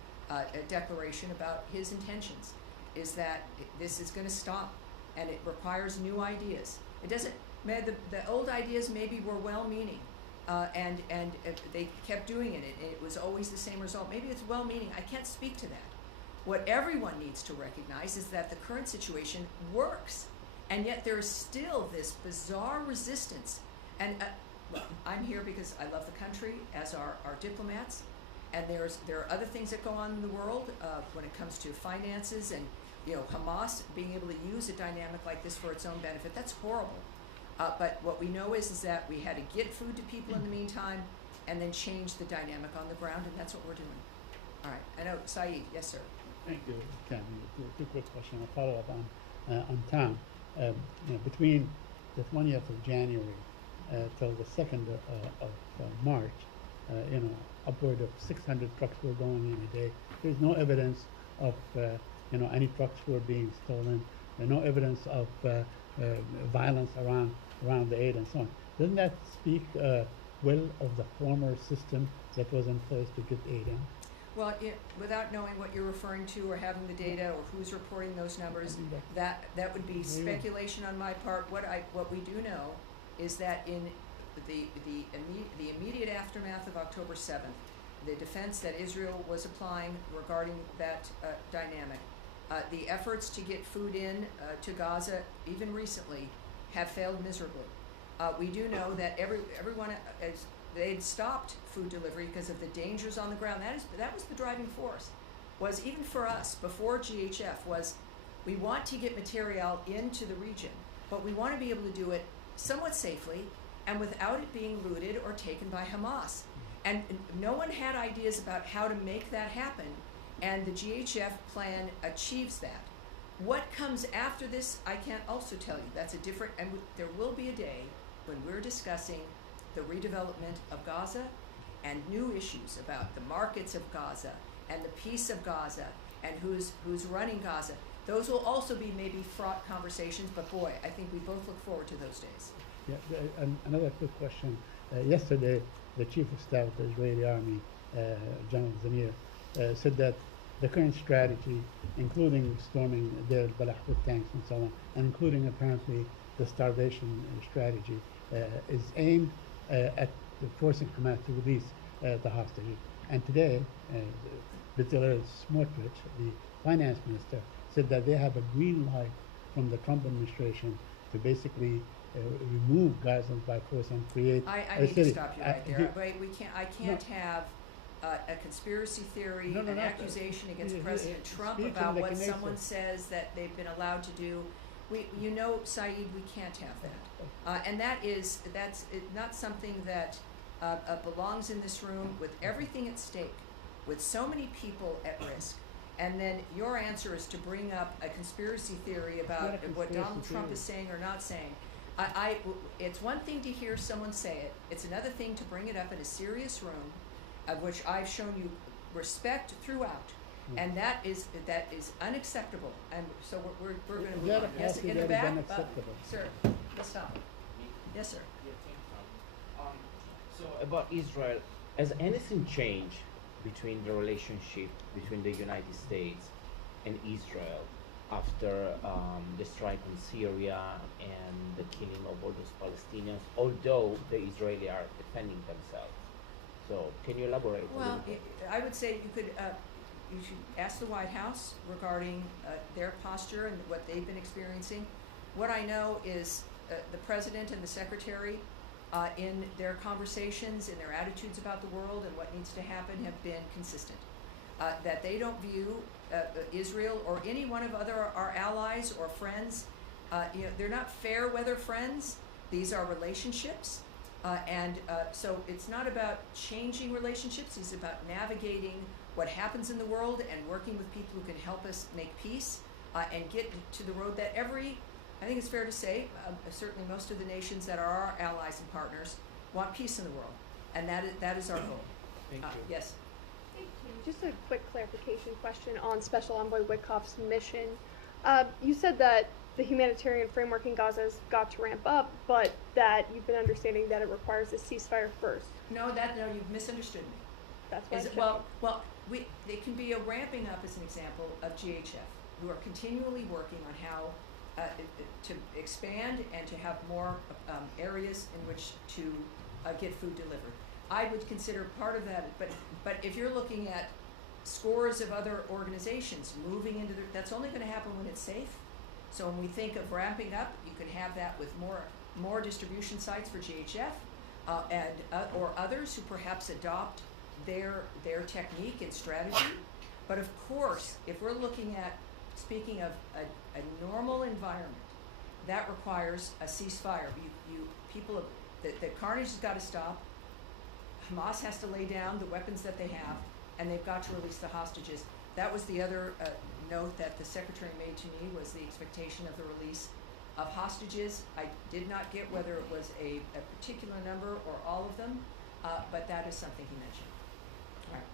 declaration about his intentions, is that this is going to stop, and it requires new ideas. It doesn't, the old ideas maybe were well-meaning, and they kept doing it, and it was always the same result. Maybe it's well-meaning. I can't speak to that. What everyone needs to recognize is that the current situation works, and yet there is still this bizarre resistance. And look, I'm here because I love the country, as are our diplomats, and there are other things that go on in the world when it comes to finances and Hamas being able to use a dynamic like this for its own benefit. That's horrible. But what we know is that we had to get food to people in the meantime, and then change the dynamic on the ground, and that's what we're doing. All right. I know, Saeed. Yes, sir. Thank you, Tammy. Two quick questions. A follow up on Tom. Between the 20th of January till the 2nd of March, upward of 600 trucks were going in a day. There's no evidence of any trucks were being stolen, no evidence of violence around the aid and so on. Doesn't that speak well of the former system that was in place to get aid in? Well, without knowing what you're referring to or having the data or who's reporting those numbers, that would be speculation on my part. What we do know is that in the immediate aftermath of October 7th, the defense that Israel was applying regarding that dynamic, the efforts to get food in to Gaza, even recently, have failed miserably. We do know that everyone, as they'd stopped food delivery because of the dangers on the ground. That was the driving force. Was even for us before GHF was, we want to get material into the region, but we want to be able to do it somewhat safely and without it being looted or taken by Hamas. And no one had ideas about how to make that happen, and the GHF plan achieves that. What comes after this, I can't also tell you. That's a different, and there will be a day when we're discussing the redevelopment of Gaza and new issues about the markets of Gaza and the peace of Gaza and who's running Gaza. Those will also be maybe fraught conversations, but boy, I think we both look forward to those days. Yeah, another quick question. Yesterday, the Chief of Staff of the Israeli Army, General Zamir, said that the current strategy, including storming Deir al-Balah with tanks and so on, and including apparently the starvation strategy, is aimed at forcing Hamas to release the hostages. And today, Bezalel Smotrich, the finance minister, said that they have a green light from the Trump administration to basically remove Gazans by force and create I a need city. to stop you right there. Wait, I can't have a conspiracy theory, an accusation against President Trump about what someone says that they've been allowed to do. Saeed, we can't have that. And that's not something that belongs in this room with everything at stake, with so many people at risk. And then your answer is to bring up a conspiracy theory about what Donald Trump is saying or not saying. It's one thing to hear someone say it. It's another thing to bring it up in a serious room, of which I've shown you respect throughout. And that is unacceptable. And so we're going to move on. Yes, in the back, sir. Let's stop. Yes, sir. So about Israel, has anything changed between the relationship between the United States and Israel after the strike on Syria and the killing of all those Palestinians, although the Israelis are defending themselves? So can you elaborate a little bit? I would say you should ask the White House regarding their posture and what they've been experiencing. What I know is the President and the Secretary, in their conversations, in their attitudes about the world and what needs to happen, have been consistent. That they don't view Israel or any one of our allies or friends, they're not fair weather friends. These are relationships. So it's not about changing relationships, it's about navigating what happens in the world and working with people who can help us make peace and get to the road that I think it's fair to say, certainly most of the nations that are our allies and partners want peace in the world, and that is our goal. Thank you. Yes. Just a quick clarification question on Special Envoy Witkoff's mission. You said that the humanitarian framework in Gaza has got to ramp up, but that you've been understanding that it requires a ceasefire first. No, you've misunderstood me. That's what it can be a ramping up as an example of GHF, who are continually working on how to expand and to have more areas in which to get food delivered. I would consider part of that, but if you're looking at scores of other organizations moving into that's only going to happen when it's safe. So when we think of ramping up, you can have that with more distribution sites for GHF or others who perhaps adopt their technique and strategy. But of course, if we're looking at speaking of a normal environment, that requires a ceasefire. The carnage has got to stop. Hamas has to lay down the weapons that they have, and they've got to release the hostages. That was the other note that the Secretary made to me, was the expectation of the release of hostages. I did not get whether it was a particular number or all of them, but that is something he mentioned. All right.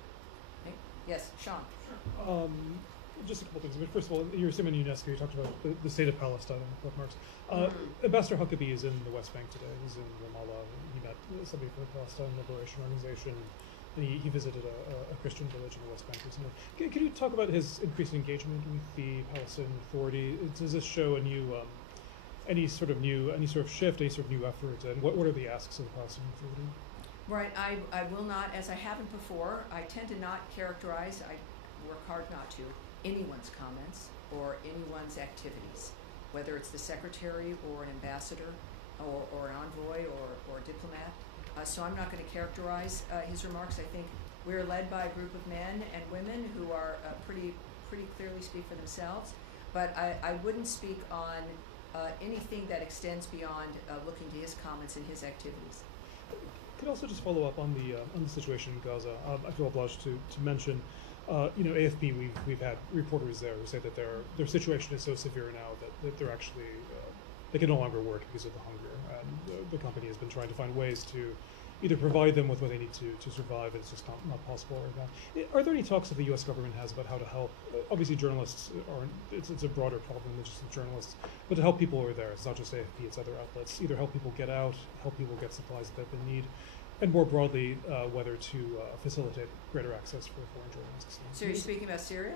Okay. Yes, Sean. Just a couple things. But first of all, in your statement in UNESCO, you talked about the state of Palestine and bookmarks. Ambassador Huckabee is in the West Bank today. He's in Ramallah. He met somebody from the Palestine Liberation Organization, and he visited a Christian village in the West Bank recently. Can you talk about his increased engagement with the Palestinian Authority? Does this show a new, any sort of shift, any sort of new effort, and what are the asks of the Palestinian Authority? Right, I will not, as I haven't before, I tend to not characterize, I work hard not to, anyone's comments or anyone's activities, whether it's the secretary or an ambassador or an envoy or a diplomat. So I'm not going to characterize his remarks. I think we're led by a group of men and women who are pretty clearly speak for themselves, but I wouldn't speak on anything that extends beyond looking to his comments and his activities. Could also just follow up on the situation in Gaza. I feel obliged to mention, AFP. We've had reporters there who say that their situation is so severe now that they're actually they can no longer work because of the hunger. And the company has been trying to find ways to either provide them with what they need to survive, and it's just not possible right now. Are there any talks that the U.S. government has about how to help? Obviously, journalists aren't. It's a broader problem than just the journalists, but to help people who are there. It's not just AFP; it's other outlets. Either help people get out, help people get supplies that they need, and more broadly, whether to facilitate greater access for foreign journalists. So you're speaking about Syria?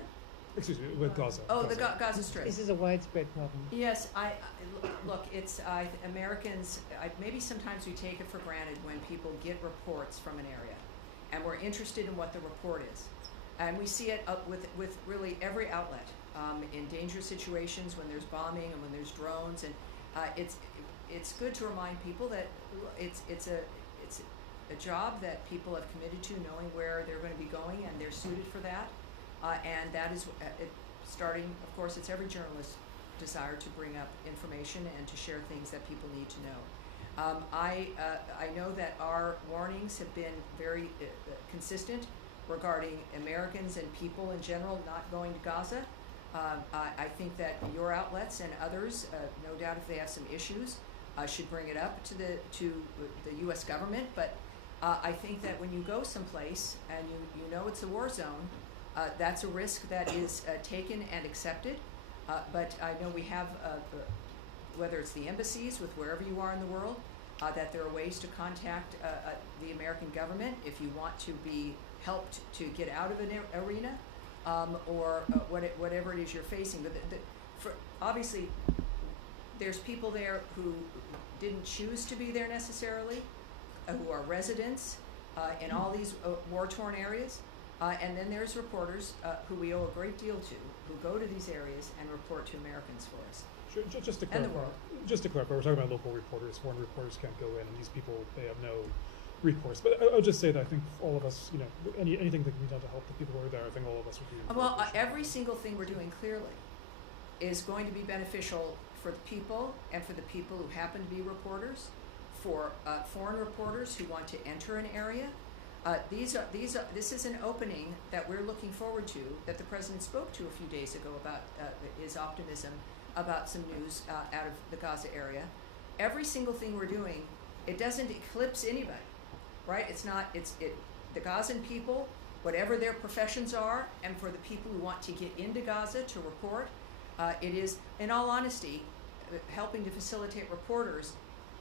Excuse me, with Gaza. Oh, Gaza. the Gaza Strip. This is a widespread problem. Yes, look. It's Americans. Maybe sometimes we take it for granted when people get reports from an area, and we're interested in what the report is, and we see it with really every outlet in dangerous situations when there's bombing and when there's drones, and it's good to remind people that it's a job that people have committed to, knowing where they're going to be going, and they're suited for that. And that is starting, of course, it's every journalist's desire to bring up information and to share things that people need to know. I know that our warnings have been very consistent regarding Americans and people in general not going to Gaza. I think that your outlets and others, no doubt if they have some issues, should bring it up to the U.S. government. But I think that when you go someplace and you know it's a war zone, that's a risk that is taken and accepted, but I know we have, whether it's the embassies with wherever you are in the world, that there are ways to contact the American government if you want to be helped to get out of an arena, or whatever it is you're facing. But obviously, there's people there who didn't choose to be there necessarily, who are residents in all these war-torn areas. And then there's reporters who we owe a great deal to, who go to these areas and report to Americans for us. Sure, just to clarify, we're talking about local reporters. Foreign reporters can't go in, and these people, they have no recourse. But I'll just say that I think all of us, anything that can be done to help the people who are there, I think all of us would be. Well, every single thing we're doing clearly is going to be beneficial for the people and for the people who happen to be reporters, for foreign reporters who want to enter an area. This is an opening that we're looking forward to, that the president spoke to a few days ago about his optimism about some news out of the Gaza area. Every single thing we're doing, it doesn't eclipse anybody, right? The Gazan people, whatever their professions are, and for the people who want to get into Gaza to report, it is, in all honesty, helping to facilitate reporters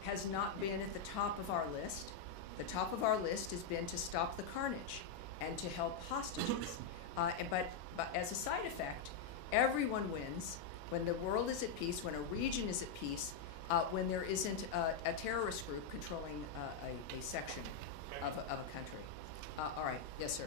has not been at the top of our list. The top of our list has been to stop the carnage and to help hostages. But as a side effect, everyone wins when the world is at peace, when a region is at peace, when there isn't a terrorist group controlling a section of a country. All right, yes, sir.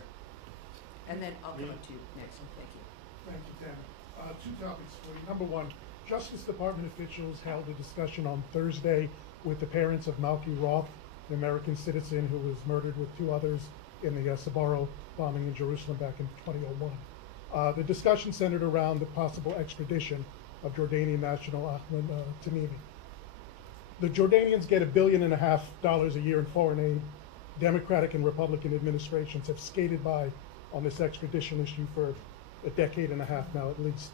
And then I'll come up to you next. Thank you. Thank you, Tammy. Two topics for you. Number one, Justice Department officials held a discussion on Thursday with the parents of Malky Roth, the American citizen who was murdered with two others in the Sbarro bombing in Jerusalem back in 2001. The discussion centered around the possible extradition of Jordanian national Ahmed Tammy. The Jordanians get $1.5 billion a year in foreign aid. Democratic and Republican administrations have skated by on this extradition issue for a decade and a half now at least.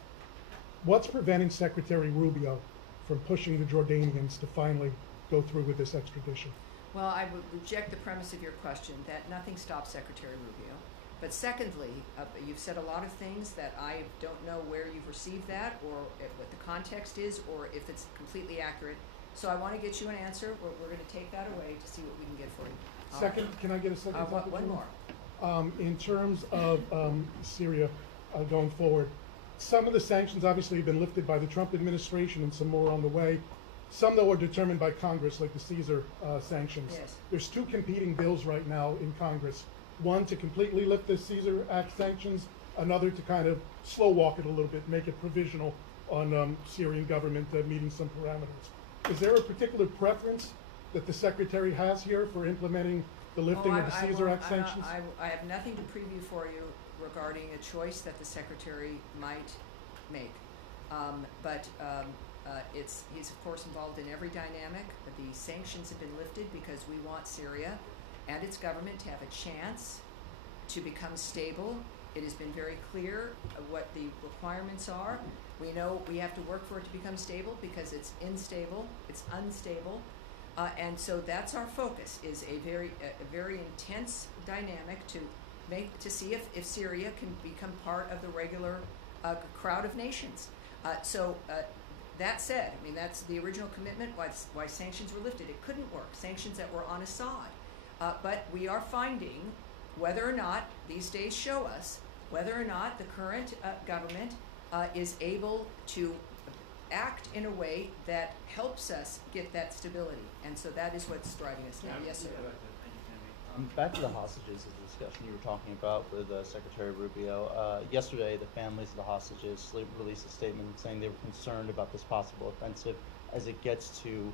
What's preventing Secretary Rubio from pushing the Jordanians to finally go through with this extradition? Well, I would reject the premise of your question that nothing stops Secretary Rubio. But secondly, you've said a lot of things that I don't know where you've received that, or what the context is, or if it's completely accurate. So I want to get you an answer. We're going to take that away to see what we can get for you. Second, can I get a second? One more. In terms of Syria going forward, some of the sanctions obviously have been lifted by the Trump administration and some more on the way. Some, though, are determined by Congress, like the Caesar sanctions. Yes. There's two competing bills right now in Congress. One to completely lift the Caesar Act sanctions, another to kind of slow walk it a little bit, make it provisional on Syrian government meeting some parameters. Is there a particular preference that the Secretary has here for implementing the lifting of the Caesar Act sanctions? I have nothing to preview for you regarding a choice that the Secretary might make. He's of course involved in every dynamic. The sanctions have been lifted because we want Syria and its government to have a chance to become stable. It has been very clear what the requirements are. We know we have to work for it to become stable because it's unstable, and so that's our focus, is a very intense dynamic to see if Syria can become part of the regular crowd of nations. That said, I mean, that's the original commitment, why sanctions were lifted. It couldn't work, sanctions that were on Assad. But we are finding whether or not, these days show us, whether or not the current government is able to act in a way that helps us get that stability. And so that is what's driving us now. Yes, sir. Back to the hostages, the discussion you were talking about with Secretary Rubio. Yesterday, the families of the hostages released a statement saying they were concerned about this possible offensive as it gets to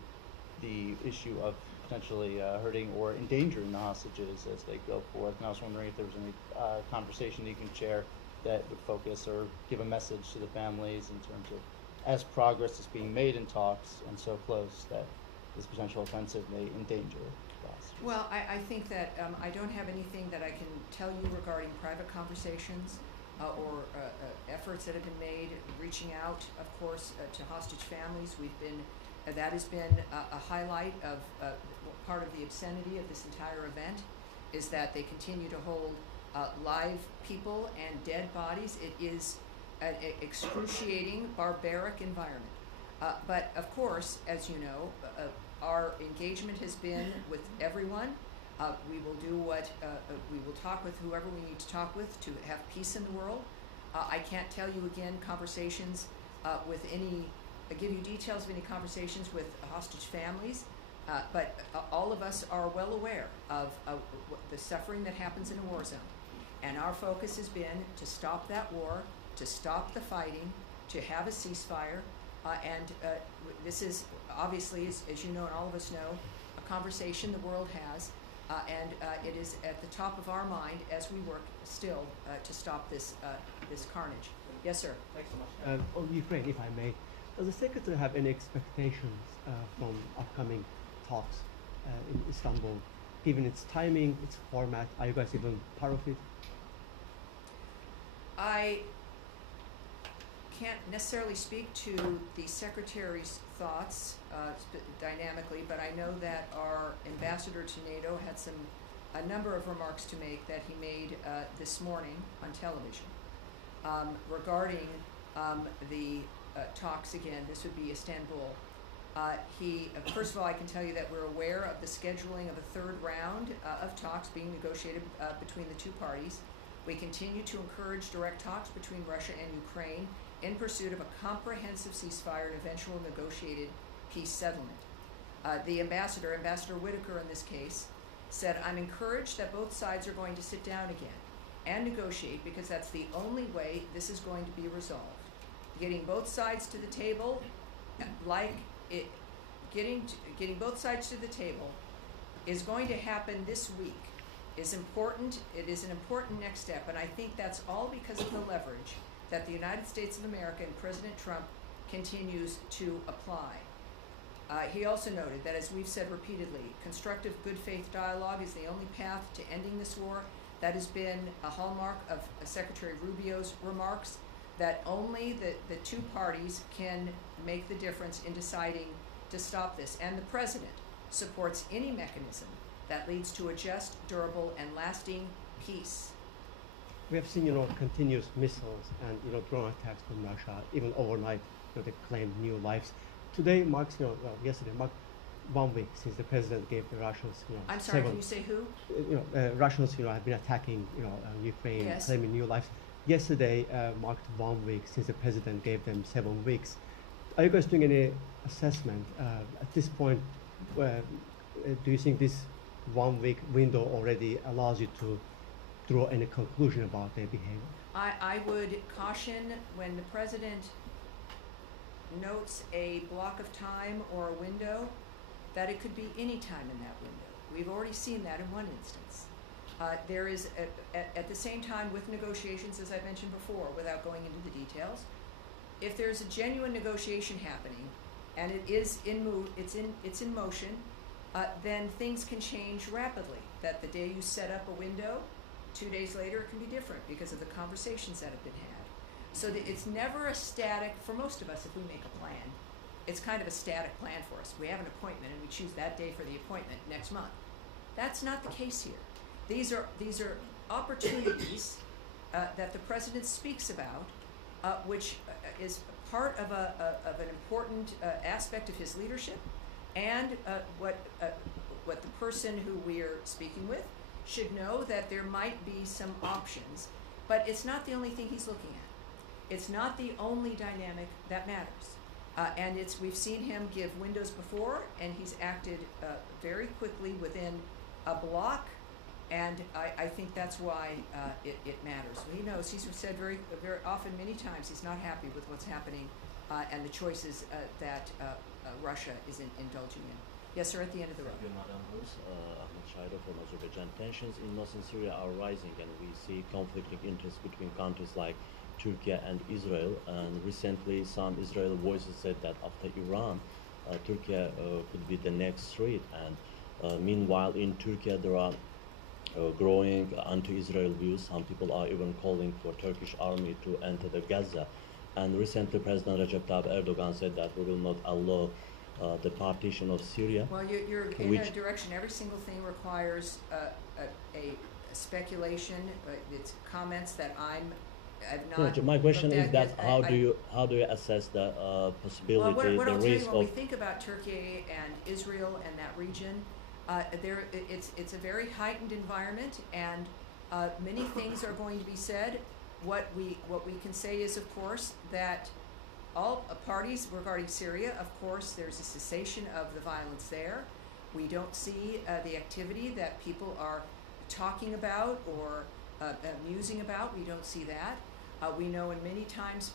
the issue of potentially hurting or endangering the hostages as they go forth. And I was wondering if there was any conversation you can share that would focus or give a message to the families in terms of, as progress is being made in talks and so close, that this potential offensive may endanger the hostages. Well, I think that I don't have anything that I can tell you regarding private conversations or efforts that have been made, reaching out, of course, to hostage families. That has been a highlight of part of the obscenity of this entire event, is that they continue to hold live people and dead bodies. It is an excruciating, barbaric environment. But of course, as you know, our engagement has been with everyone. We will do we will talk with whoever we need to talk with to have peace in the world. I can't tell you again conversations give you details of any conversations with hostage families, but all of us are well aware of the suffering that happens in a war zone. And our focus has been to stop that war, to stop the fighting, to have a ceasefire, and this is obviously, as you know and all of us know, a conversation the world has, and it is at the top of our mind as we work still to stop this carnage. Yes, sir. Thanks so much. On Ukraine, if I may, does the Secretary have any expectations from upcoming talks in Istanbul, given its timing, its format? Are you guys even part of it? I can't necessarily speak to the Secretary's thoughts dynamically, but I know that our ambassador to NATO had a number of remarks to make that he made this morning on television regarding the talks. Again, this would be Istanbul. First of all, I can tell you that we're aware of the scheduling of a third round of talks being negotiated between the two parties. We continue to encourage direct talks between Russia and Ukraine in pursuit of a comprehensive ceasefire and eventual negotiated peace settlement. The Ambassador Whitaker in this case, said, "I'm encouraged that both sides are going to sit down again and negotiate, because that's the only way this is going to be resolved. Getting both sides to the table, getting both sides to the table is going to happen this week. Is important. It is an important next step, and I think that's all because of the leverage that the United States of America and President Trump continues to apply." He also noted that, as we've said repeatedly, constructive good faith dialogue is the only path to ending this war. That has been a hallmark of Secretary Rubio's remarks, that only the two parties can make the difference in deciding to stop this. And the President supports any mechanism that leads to a just, durable, and lasting peace. we have seen, continuous missiles and, drone attacks from Russia, even overnight, they claimed new lives. Today marks, yesterday marked 1 week since the president gave the Russians, I'm sorry, can you say who? Russians, have been attacking, Ukraine, Yes. claiming new lives. Yesterday marked 1 week since the president gave them 7 weeks. Are you guys doing any assessment at this point? Do you think this 1 week window already allows you to draw any conclusion about their behavior? I would caution when the president notes a block of time or a window that it could be any time in that window. We've already seen that in one instance. There is, at the same time with negotiations, as I mentioned before, without going into the details, if there's a genuine negotiation happening and it's in motion, then things can change rapidly. That the day you set up a window, 2 days later it can be different because of the conversations that have been had. So it's never a static, for most of us, if we make a plan, it's kind of a static plan for us. We have an appointment and we choose that day for the appointment next month. That's not the case here. These are opportunities that the president speaks about, which is part of an important aspect of his leadership, and what the person who we are speaking with should know, that there might be some options, but it's not the only thing he's looking at. It's not the only dynamic that matters. And we've seen him give windows before, and he's acted very quickly within a block, and I think that's why it matters. He knows, he's said very often, many times, he's not happy with what's happening and the choices that Russia is indulging in. Yes, sir, at the end of the road. Thank you, Madam Host. Ahmed Shaido from Azerbaijan. Tensions in northern Syria are rising, and we see conflicting interests between countries like Turkey and Israel. And recently, some Israeli voices said that after Iran, Turkey could be the next threat. And meanwhile, in Turkey, there are growing anti-Israel views. Some people are even calling for Turkish army to enter the Gaza. And recently, President Recep Tayyip Erdogan said that we will not allow the partition of Syria. Well, you're in a direction. Every single thing requires a speculation. It's comments that I've not. No, my question is that how do you assess the possibility, well, what the I'll tell you, risk when we of? think about Turkey and Israel and that region, it's a very heightened environment, and many things are going to be said. What we can say is, of course, that all parties regarding Syria, of course, there's a cessation of the violence there. We don't see the activity that people are talking about or musing about. We don't see that. We know in many times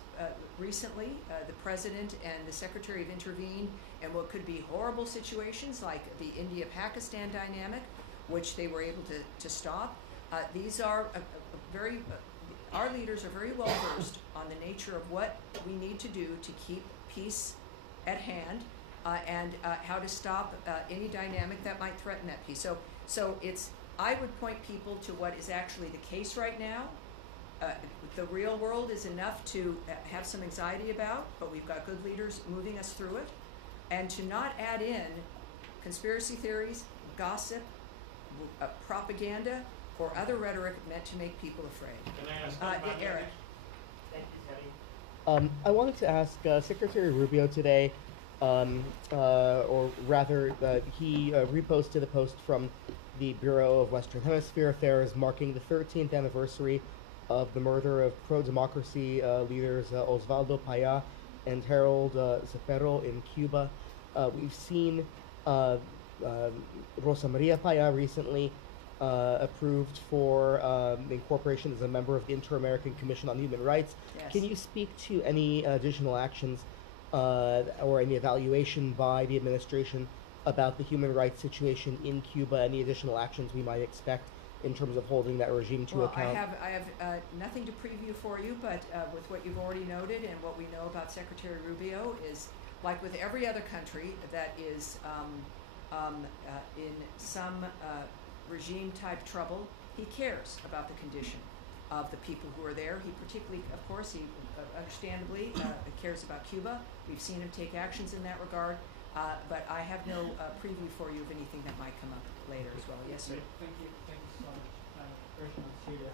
recently, the president and the secretary have intervened in what could be horrible situations like the India-Pakistan dynamic, which they were able to stop. These are our leaders are very well versed on the nature of what we need to do to keep peace at hand and how to stop any dynamic that might threaten that peace. So I would point people to what is actually the case right now. The real world is enough to have some anxiety about, but we've got good leaders moving us through it. And to not add in conspiracy theories, gossip, propaganda, or other rhetoric meant to make people afraid. Can I ask Eric. Thank you, Tammy. I wanted to ask Secretary Rubio today, or rather, he reposted a post from the Bureau of Western Hemisphere Affairs marking the 13th anniversary of the murder of pro-democracy leaders Osvaldo Paya and Harold Cepero in Cuba. We've seen Rosa Maria Paya recently approved for incorporation as a member of the Inter-American Commission on Human Rights. Yes. Can you speak to any additional actions or any evaluation by the administration about the human rights situation in Cuba, any additional actions we might expect in terms of holding that regime to account? I have nothing to preview for you, but with what you've already noted and what we know about Secretary Rubio is, like with every other country that is in some regime-type trouble, he cares about the condition of the people who are there. He particularly, of course, he understandably cares about Cuba. We've seen him take actions in that regard, but I have no preview for you of anything that might come up later as well. Yes, sir. Thank you so much. Question on Syria.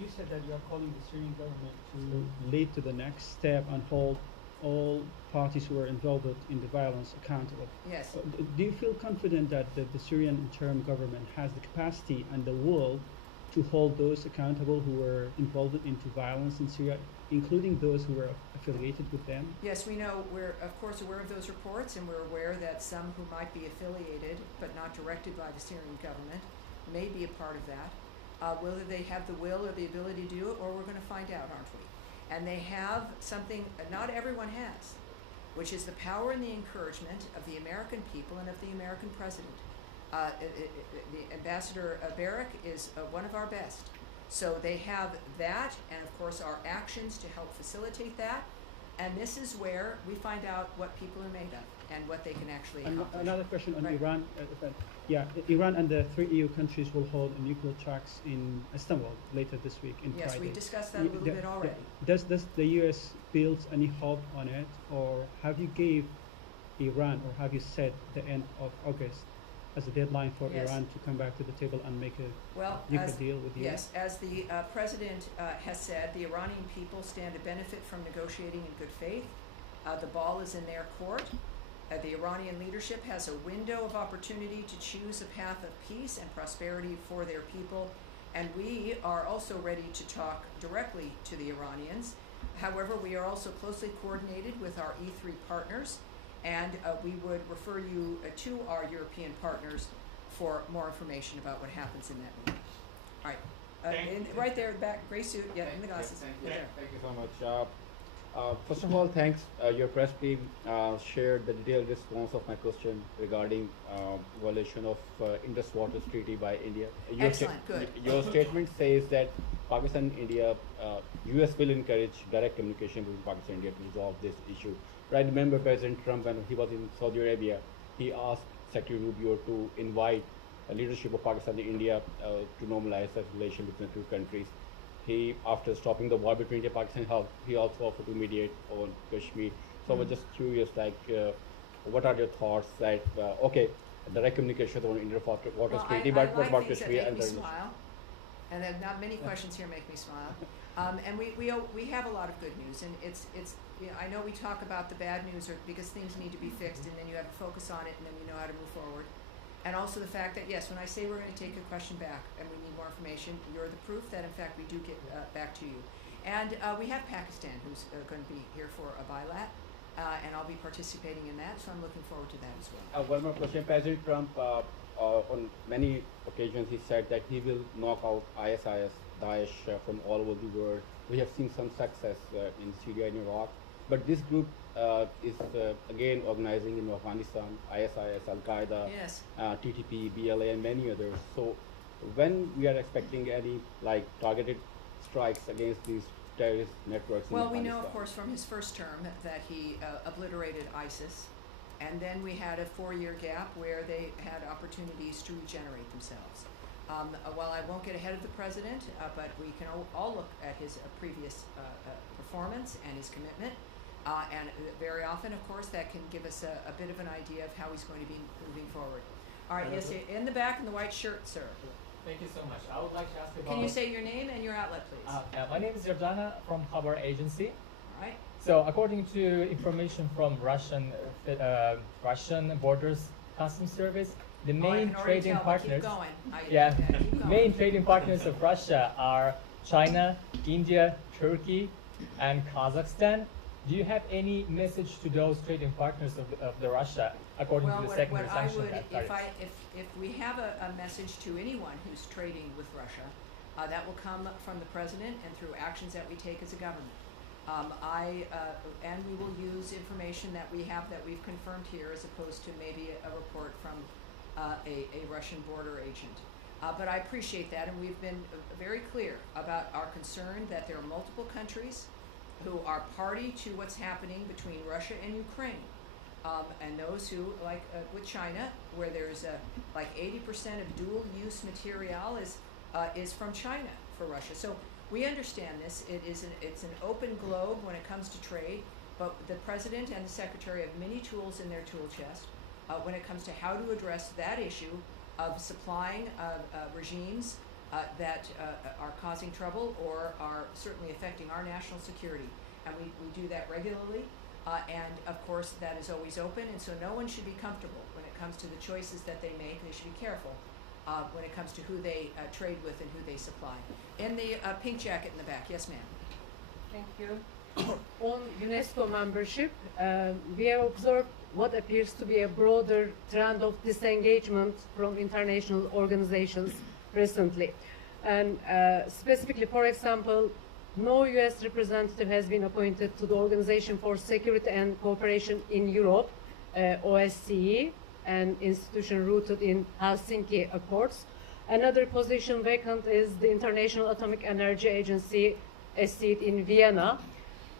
you said that you are calling the Syrian government to lead to the next step and hold all parties who are involved in the violence accountable. Yes. Do you feel confident that the Syrian interim government has the capacity and the will to hold those accountable who were involved into violence in Syria, including those who were affiliated with them? Yes, we know. We're of course aware of those reports, and we're aware that some who might be affiliated but not directed by the Syrian government may be a part of that. Whether they have the will or the ability to do it, or we're going to find out, aren't we? And they have something not everyone has, which is the power and the encouragement of the American people and of the American president. The Ambassador Barak is one of our best. So they have that, and of course our actions to help facilitate that. And this is where we find out what people are made of and what they can actually accomplish. Another question on Right. Iran. Iran and the 3 EU countries will hold a nuclear talks in Istanbul later this week. Yes, Friday. we discussed that a little bit already. Does the U.S. build any hope on it, or have you gave Iran, or have you set the end of August as a deadline for Yes. Iran to come back to the table and make a nuclear deal with you? Yes, as the president has said, the Iranian people stand to benefit from negotiating in good faith. The ball is in their court. The Iranian leadership has a window of opportunity to choose a path of peace and prosperity for their people, and we are also ready to talk directly to the Iranians. However, we are also closely coordinated with our E3 partners, and we would refer you to our European partners for more information about what happens in that meeting. All right, right there, back, gray suit, in the glasses. Thank you so much. First of all, thanks. Your press team shared the detailed response of my question regarding violation of Indus Waters Treaty by India. Excellent, good. Your statement says that Pakistan and India, U.S. will encourage direct communication between Pakistan and India to resolve this issue. I remember President Trump, when he was in Saudi Arabia, he asked Secretary Rubio to invite the leadership of Pakistan and India to normalize the relation between the two countries. He, after stopping the war between India and Pakistan, he also offered to mediate on Kashmir. So I was just curious, what are your thoughts that, direct communication on Indus Waters Treaty, but what about Kashmir? And smile. And then not many questions here make me smile. And we have a lot of good news, and it's I know we talk about the bad news because things need to be fixed, and then you have to focus on it, and then you know how to move forward. And also the fact that, yes, when I say we're going to take a question back and we need more information, you're the proof that, in fact, we do get back to you. And we have Pakistan, who's going to be here for a bilat, and I'll be participating in that, so I'm looking forward to that as well. One more question. President Trump, on many occasions, he said that he will knock out ISIS, Daesh from all over the world. We have seen some success in Syria and Iraq. But this group is again organizing in Afghanistan, ISIS, Al-Qaeda, yes. TTP, BLA, and many others. So when we are expecting any targeted strikes against these terrorist networks in Well, we Afghanistan? know, of course, from his first term that he obliterated ISIS. And then we had a 4-year gap where they had opportunities to regenerate themselves. While I won't get ahead of the president, but we can all look at his previous performance and his commitment. And very often, of course, that can give us a bit of an idea of how he's going to be moving forward. All right, yes, in the back in the white shirt, sir. Thank you so much. I would like to ask about... Can you say your name and your outlet, please? My name is Jordana from Khabar Agency. All right. So according to information from Russian Borders Customs Service, the main trading partners... main trading partners of Russia are China, India, Turkey, and Kazakhstan. Do you have any message to those trading partners of the Russia according to the secondary sanction tariffs? If we have a message to anyone who's trading with Russia, that will come from the president and through actions that we take as a government. And we will use information that we have that we've confirmed here as opposed to maybe a report from a Russian border agent. But I appreciate that, and we've been very clear about our concern that there are multiple countries who are party to what's happening between Russia and Ukraine. And those who, like with China, where there's 80% of dual-use material is from China for Russia. So we understand this. It's an open globe when it comes to trade, but the president and the secretary have many tools in their tool chest when it comes to how to address that issue of supplying regimes that are causing trouble or are certainly affecting our national security. And we do that regularly. And of course, that is always open. And so no one should be comfortable when it comes to the choices that they make. They should be careful when it comes to who they trade with and who they supply. In the pink jacket in the back. Yes, ma'am. Thank you. On UNESCO membership, we have observed what appears to be a broader trend of disengagement from international organizations recently. And specifically, for example, no U.S. representative has been appointed to the Organization for Security and Cooperation in Europe, OSCE, an institution rooted in Helsinki Accords. Another position vacant is the International Atomic Energy Agency, a seat in Vienna.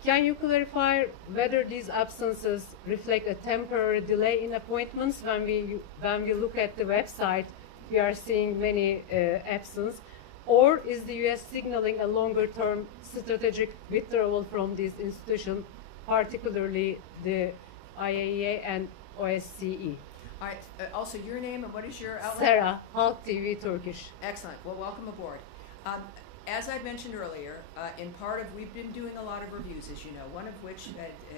Can you clarify whether these absences reflect a temporary delay in appointments? When we look at the website, we are seeing many absences. Or is the U.S. signaling a longer-term strategic withdrawal from these institutions, particularly the IAEA and OSCE? All right. Also, your name and what is your outlet? Sarah, Halk TV, Turkish. Excellent. Well, welcome aboard. As I mentioned earlier, we've been doing a lot of reviews, as you know, one of which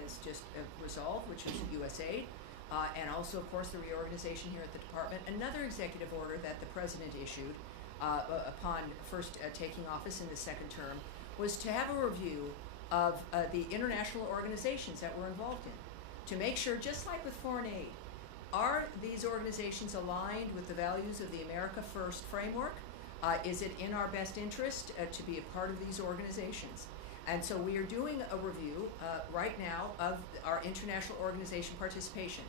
has just resolved, which was the USAID, and also, of course, the reorganization here at the department. Another executive order that the president issued upon first taking office in the second term was to have a review of the international organizations that we're involved in, to make sure, just like with foreign aid, are these organizations aligned with the values of the America First framework? Is it in our best interest to be a part of these organizations? And so we are doing a review right now of our international organization participation.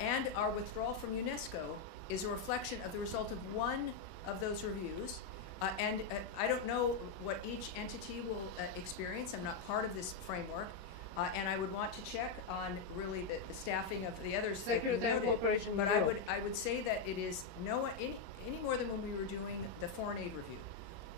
And our withdrawal from UNESCO is a reflection of the result of one of those reviews. And I don't know what each entity will experience. I'm not part of this framework. And I would want to check on really the staffing of the others. Security and Cooperation. But I would say that it is any more than when we were doing the foreign aid review.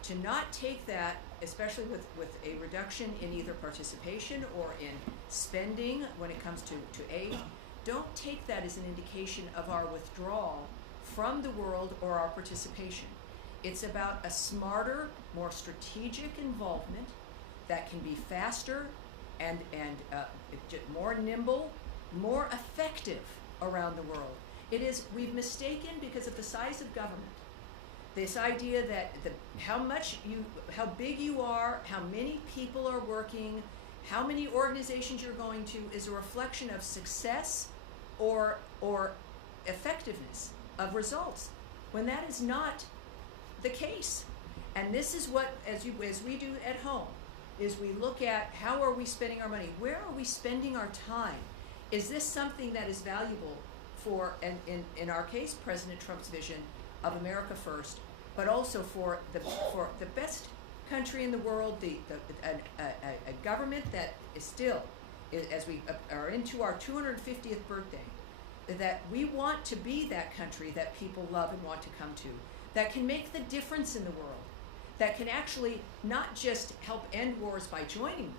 To not take that, especially with a reduction in either participation or in spending when it comes to aid, don't take that as an indication of our withdrawal from the world or our participation. It's about a smarter, more strategic involvement that can be faster and more nimble, more effective around the world. We've mistaken, because of the size of government, this idea that how big you are, how many people are working, how many organizations you're going to is a reflection of success or effectiveness of results, when that is not the case. And this is what, as we do at home, is we look at how are we spending our money? Where are we spending our time? Is this something that is valuable for, and in our case, President Trump's vision of America First, but also for the best country in the world, a government that is still, as we are into our 250th birthday, that we want to be that country that people love and want to come to, that can make the difference in the world, that can actually not just help end wars by joining them,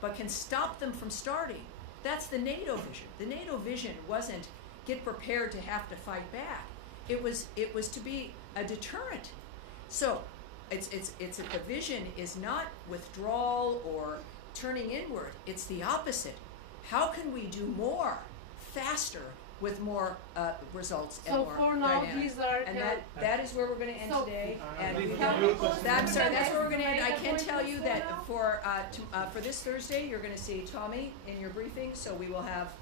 but can stop them from starting. That's the NATO vision. The NATO vision wasn't get prepared to have to fight back. It was to be a deterrent. So the vision is not withdrawal or turning inward. It's the opposite. How can we do more, faster, with more results and so more for now, dynamic? these are And that is where we're going to end today. And that's where we're going to end. I can tell you that for this Thursday, you're going to see Tommy in your briefing. So we will have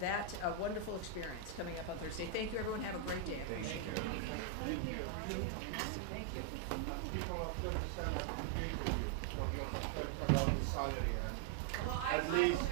that wonderful experience coming up on Thursday. Thank you, everyone. Have a great day. Thank you. Thank you. People of Kurdistan have agreed with you on your concerns about the salary and at least